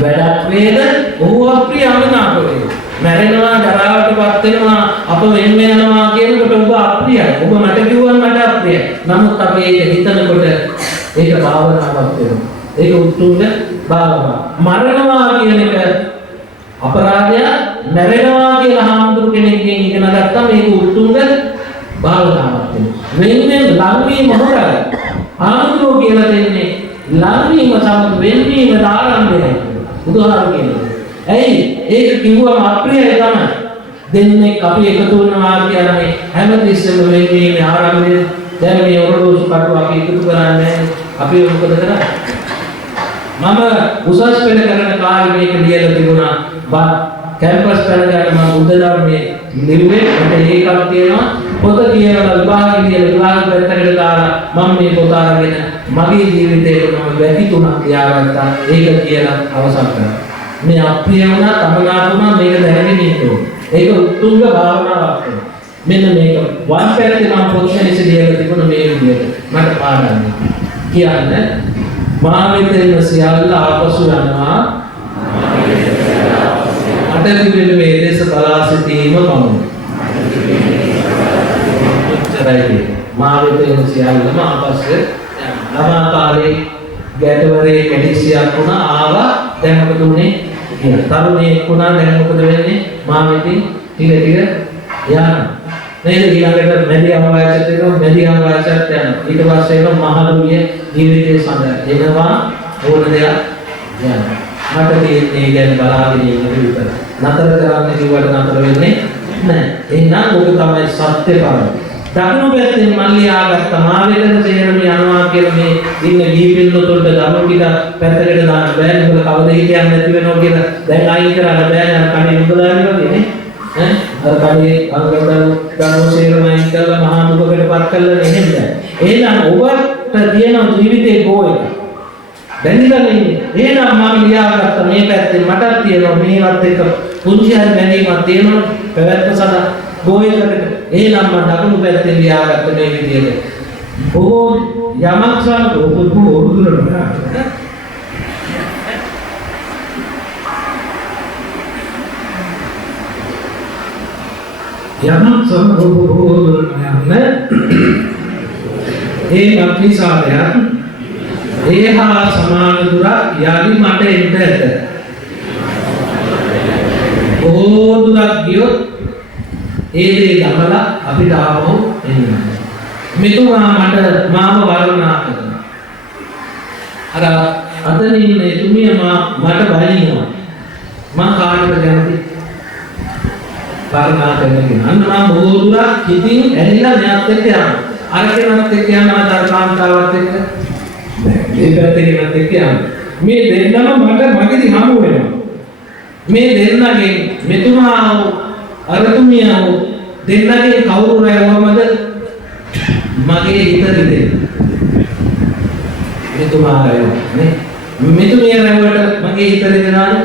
වැඩක් වේද ඔහු අප්‍රිය අමනාප වේද මැරෙනවා ජරාවටපත් වෙනවා අප වෙන් වෙනවා කියනකොට ඔබ අප්‍රියයි. ඔබ මට කිව්වන් මට අප්‍රියයි. නමුත් අපි ඒක හිතනකොට ඒක භාවනාවක් වෙනවා. ඒක උතුම්ද භාවනාව. මරණවා කියන එක අපරාධය, මැරෙනවා කියලා හාමුදුරු කෙනෙක්ගෙන් ඉගෙන ගත්තා මේක උතුම්ද භාවනාවක් වෙනවා. වෙන්නේ ලංවීම හොරයි. හාමුදුරු කියලා දෙන්නේ ලංවීම සමග වෙන්වීම ආරම්භයයි. බුදුහාම කියනවා. ඇයි ඒක කිව්වම අප්‍රියයි තමයි. දෙන්නේ අපි එකතු වෙනවා කියන්නේ හැමතිස්සෙම වෙන්නේ ආරම්භය. දැන් මේ ඔරලෝසු කටුව අපි එකතු කරන්නේ අපි මොකද කරන්නේ? මම උසස් පෙළ කරන කාලේ මේක ලියලා තිබුණා. කැම්පස් කරගෙන මම බුද්ධ ධර්මයේ නිරුවේ මට ඒකක් තියෙනවා. පොත කියවලා විභාගෙ ලියලා විභාග පැත්තකට දාලා මම මේ පොත අරගෙන මගේ ජීවිතේට මම වැටි තුනක් තියාගත්තා. ඒක කියලා අවසන් කරා. මේ අප්‍රිය වුණා තමනාතුමා මේක දැනගෙන ඉන්න ඕනේ. ඒක උතුම්ම භාවනාවක් වෙනවා. මෙන්න මේක වන් පැත්තේ මම පොත්වල ඉස්සෙල්ලා තිබුණ මේ විදිහට මට පාඩම් කියන්නේ මා වෙතෙන් සියල්ල ආපසු යනවා අටලි වෙනුවේ දේශ බලා සිටීම පමණයි. උච්චරයි මා වෙතෙන් සියල්ලම ආපසු යනවා. කාලේ ගැටවරේ කැඩිසියක් වුණා ආවා දැන් මොකද උනේ කියලා. තරුණයෙක් වුණා දැන් මොකද වෙන්නේ? මා වෙතින් ටික ටික යනවා. නේද? ඊළඟට මැදිහම වයසට එනවා මැදිහම වයසට යනවා. ඊට පස්සේ එනවා මහලුවිය ජීවිතයේ සඳහා එනවා ඕන දෙයක් යනවා. මට තියෙන්නේ ගැන බලාගෙන ඉන්න විතර. නතර කරන්න කිව්වට නතර වෙන්නේ නැහැ. එහෙනම් ඔබ තමයි සත්‍ය පාරම. දකුණු පැත්තෙන් මල්ලි ආගත්ත මා වේදන තේරම යනවා කියලා මේ ඉන්න ගීපින්නතොල්ට දරුණු ටික පැත්තකට දාන්න බෑ. මොකද කවද හිටියන්නේ නැති වෙනවා කියලා දැන් අයින් කරන්න බෑ. අර කණේ මුදලාගෙන වගේ නේ. අර කණේ අංගවල ගන්නෝ සේරමයි කියලා මහා දුකකටපත් කරලා නෙහෙන්නේ. එහෙනම් ඔබට තියෙන ජීවිතේ ගෝය එක. දැන් ඉන්නේ. එහෙනම් මම ලියාගත්ත මේ පැත්තේ මටත් තියෙනවා මේවත් එක පුංචි හරි මැනීමක් තියෙනවා පැවැත්ම සඳහා ගෝයකට. එහෙනම් මම දකුණු පැත්තේ ලියාගත්ත මේ විදිහට. බොහෝ යමක් සමග ඔබ ඔරුදුරනවා. යමක් සමබෝධ ඒ අත්විසාරයක් ඒහා සමාන දුරක් යලි මට එන්න ඇත. බොහෝ දුරක් ගියොත් ඒ දේ ගමලා අපිට ආවෝ එන්න. මෙතුමා මට මාව වර්ණනා කරනවා. අර අතන ඉන්න එතුමිය මට බලිනවා. මම කාටද කැමති? වර්ණනා කරන්න. අන්න මම බොහෝ දුරක් හිතින් ඇලිලා මෙයාත් එක්ක යනවා. අර කෙනාත් එක්ක යනවා දර්ශාන්තාවත් එක්ක. මේ පැත්තේ කෙනාත් එක්ක යනවා. මේ දෙන්නම මට මගේදී හමු වෙනවා. මේ දෙන්නගෙන් මෙතුමා අරතුමිය දෙන්නගෙන් කවුරු රැවුවමද මගේ හිත දෙන්නේ. මෙතුමා රැවුවා නේ. මෙතුමිය රැවුවට මගේ හිත දෙනාද?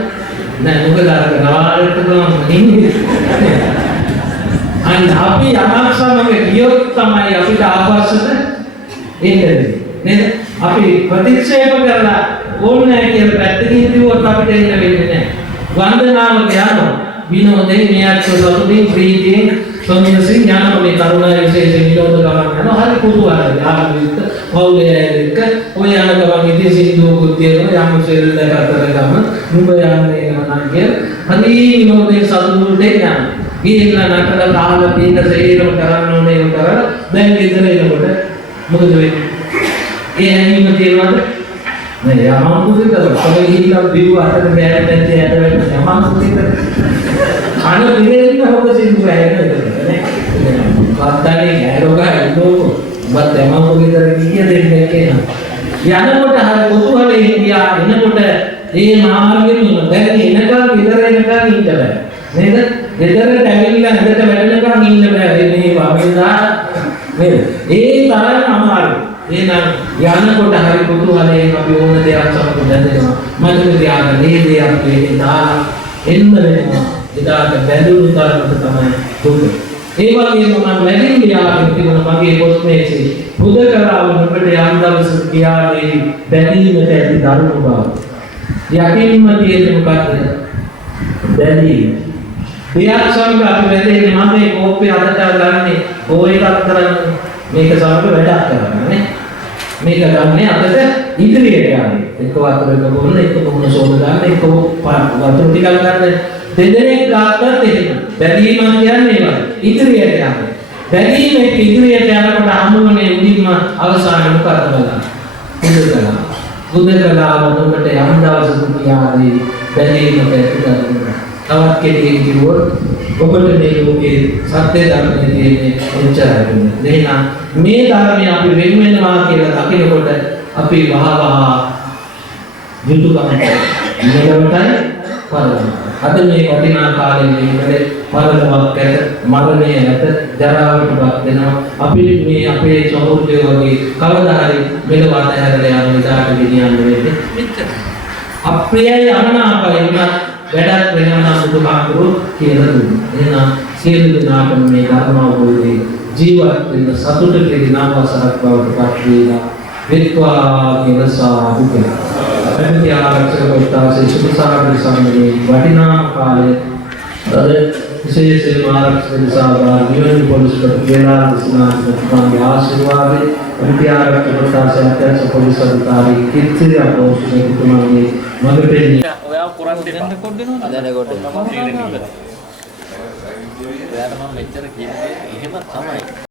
නෑ මොකද අර ගාලට ගම ඉන්නේ. අන්න අපි යමක් සමග ගියොත් තමයි අපිට ආපස්සට එන්නේ නේද? අපි ප්‍රතික්ෂේප කරලා ඕනේ කියලා පැත්තකින් ඉඳුවොත් අපිට එන්න වෙන්නේ නෑ. වන්දනාව කියනවා විනෝදේ මෙයාට සතුටින් ප්‍රීතියෙන් සොම්නසින් යනවා මේ කරුණා විශේෂ විනෝද ගමන් යනවා. හරි කුතුහලයි. ආවිත් පෞලේ එක්ක ඔය යන ගමන් ඉතින් සින්දුවකුත් තියෙනවා යම් සෙල් දෙක අතර ගමන් නුඹ යන්නේ නම් කිය. හරි විනෝදේ සතුටුට යනවා. ගිහිල්ලා නටලා කාලා පීන සේරම කරන්න ඕනේ ඒක කරලා දැන් ගෙදර එනකොට මොකද වෙන්නේ? ඒ හැංගීම තියෙනවද? නෑ යමන් කුසිත තමයි ගිහිල්ලා බිව් අතට බෑර දැන් ඇට වෙන්න යමන් කුසිත අන දිනෙන්න හොද සින්දු ඇහෙන්නේ නේ. වත්තනේ ඇරෝගා ඉන්නකො බත් යමන් කුසිත කිය දෙන්නේ කියනවා. යනකොට හරි කුතුහලේ හිටියා එනකොට මේ මාර්ගෙම දැන් එනකල් ගෙදර එනකල් ඉන්න බෑ. නේද? ගෙදරට ඇවිල්ලා ඇඳට වැටෙනකන් ඉන්න බෑ. මේ වගේදා නේද? ඒ තරම් අමාරුයි. එහෙනම් යනකොට හරි කුතුහලයෙන් අපි ඕන දෙයක් සමග බැඳෙනවා. මතක තියාගන්න මේ දෙයක් වෙන්නේ දාලා එන්න වෙනවා. එදාට බැඳුණු තරමට තමයි දුක. ඒ වගේම මම වැඩිම යාගෙන තිබුණ මගේ පොත් මේසේ හුදකලාව නුඹට යම් දවසක කියාවේ බැඳීමට ඇති දරුණු බව. යකින්ම තියෙන්නේ මොකක්ද? බැඳීම. දෙයක් සමග අපි වැදෙන්නේ මම මේ කෝප්පේ අතට ගන්නේ ඕ එකක් කරන්නේ මේක සමග වැඩක් කරන්නේ මේක ගන්නේ අතට ඉදිරියට යන්නේ එක්ක වතුරක බොන්න එක්ක මොන සෝද ගන්න එක්ක වතුර ටිකක් ගන්න දෙදෙනෙක් ගන්නත් එහෙම බැඳීම කියන්නේ ඒවා ඉදිරියට යන්නේ බැඳීම එක්ක ඉදිරියට යනකොට හමුවනේ උදින්ම අවසානයේ මොකක්ද බලන්න බුදුකලාව ඔබට යම් දවසක කියාදී බැඳීමට ඇතුළත් තවත් කෙටියෙන් කිව්වොත් ඔබට මේ ලෝකේ සත්‍ය ධර්මයේ තියෙන්නේ එච්චරයි. එහෙනම් මේ ධර්මය අපි වෙන වෙනවා කියලා දකිනකොට අපි වහවහ යුතුයකමට මෙලොවටයි පරලොවට. අද මේ වටිනා කාලේ මේකේ පරලොවක් ඇත, මරණය ඇත, ජරාවටපත් වෙනවා. අපි මේ අපේ සහෝදරයෝ වගේ කවදා හරි මෙලොව අතහැරලා යන විදිහට ගෙනියන්න වෙන්නේ මෙච්චර. අප්‍රියයි අමනාපයි වුණත් වැඩක් වෙනවා නම් බුදුහාමුදුරු කියලා දුන්නා. එහෙනම් සියලු දෙනාටම මේ ධර්ම අවබෝධයේ ජීවත් වෙන සතුටේ නාමසරක් බවට පත් වේලා විත්වා කියලා සාදු කියලා. අපේ ආරක්ෂක කොටසේ සුදුසාරක සම්මේ වටිනා කාලයේ අද විශේෂයෙන්ම ආරක්ෂක සාදා නිවන පොලිස්කට වේලා දිස්නාගේ ආශිර්වාදේ අපේ ආරක්ෂක කොටසේ අධ්‍යක්ෂ පොලිස් අධිකාරී කිත්සිරි අපෝස්තුලේ තුමාගේ මඟපෙන්නේ ඔයා කරන් දෙන්න කොට දෙනවා අද රෙකෝඩ් එක. ඔයාට මම මෙච්චර කියන්නේ එහෙම තමයි.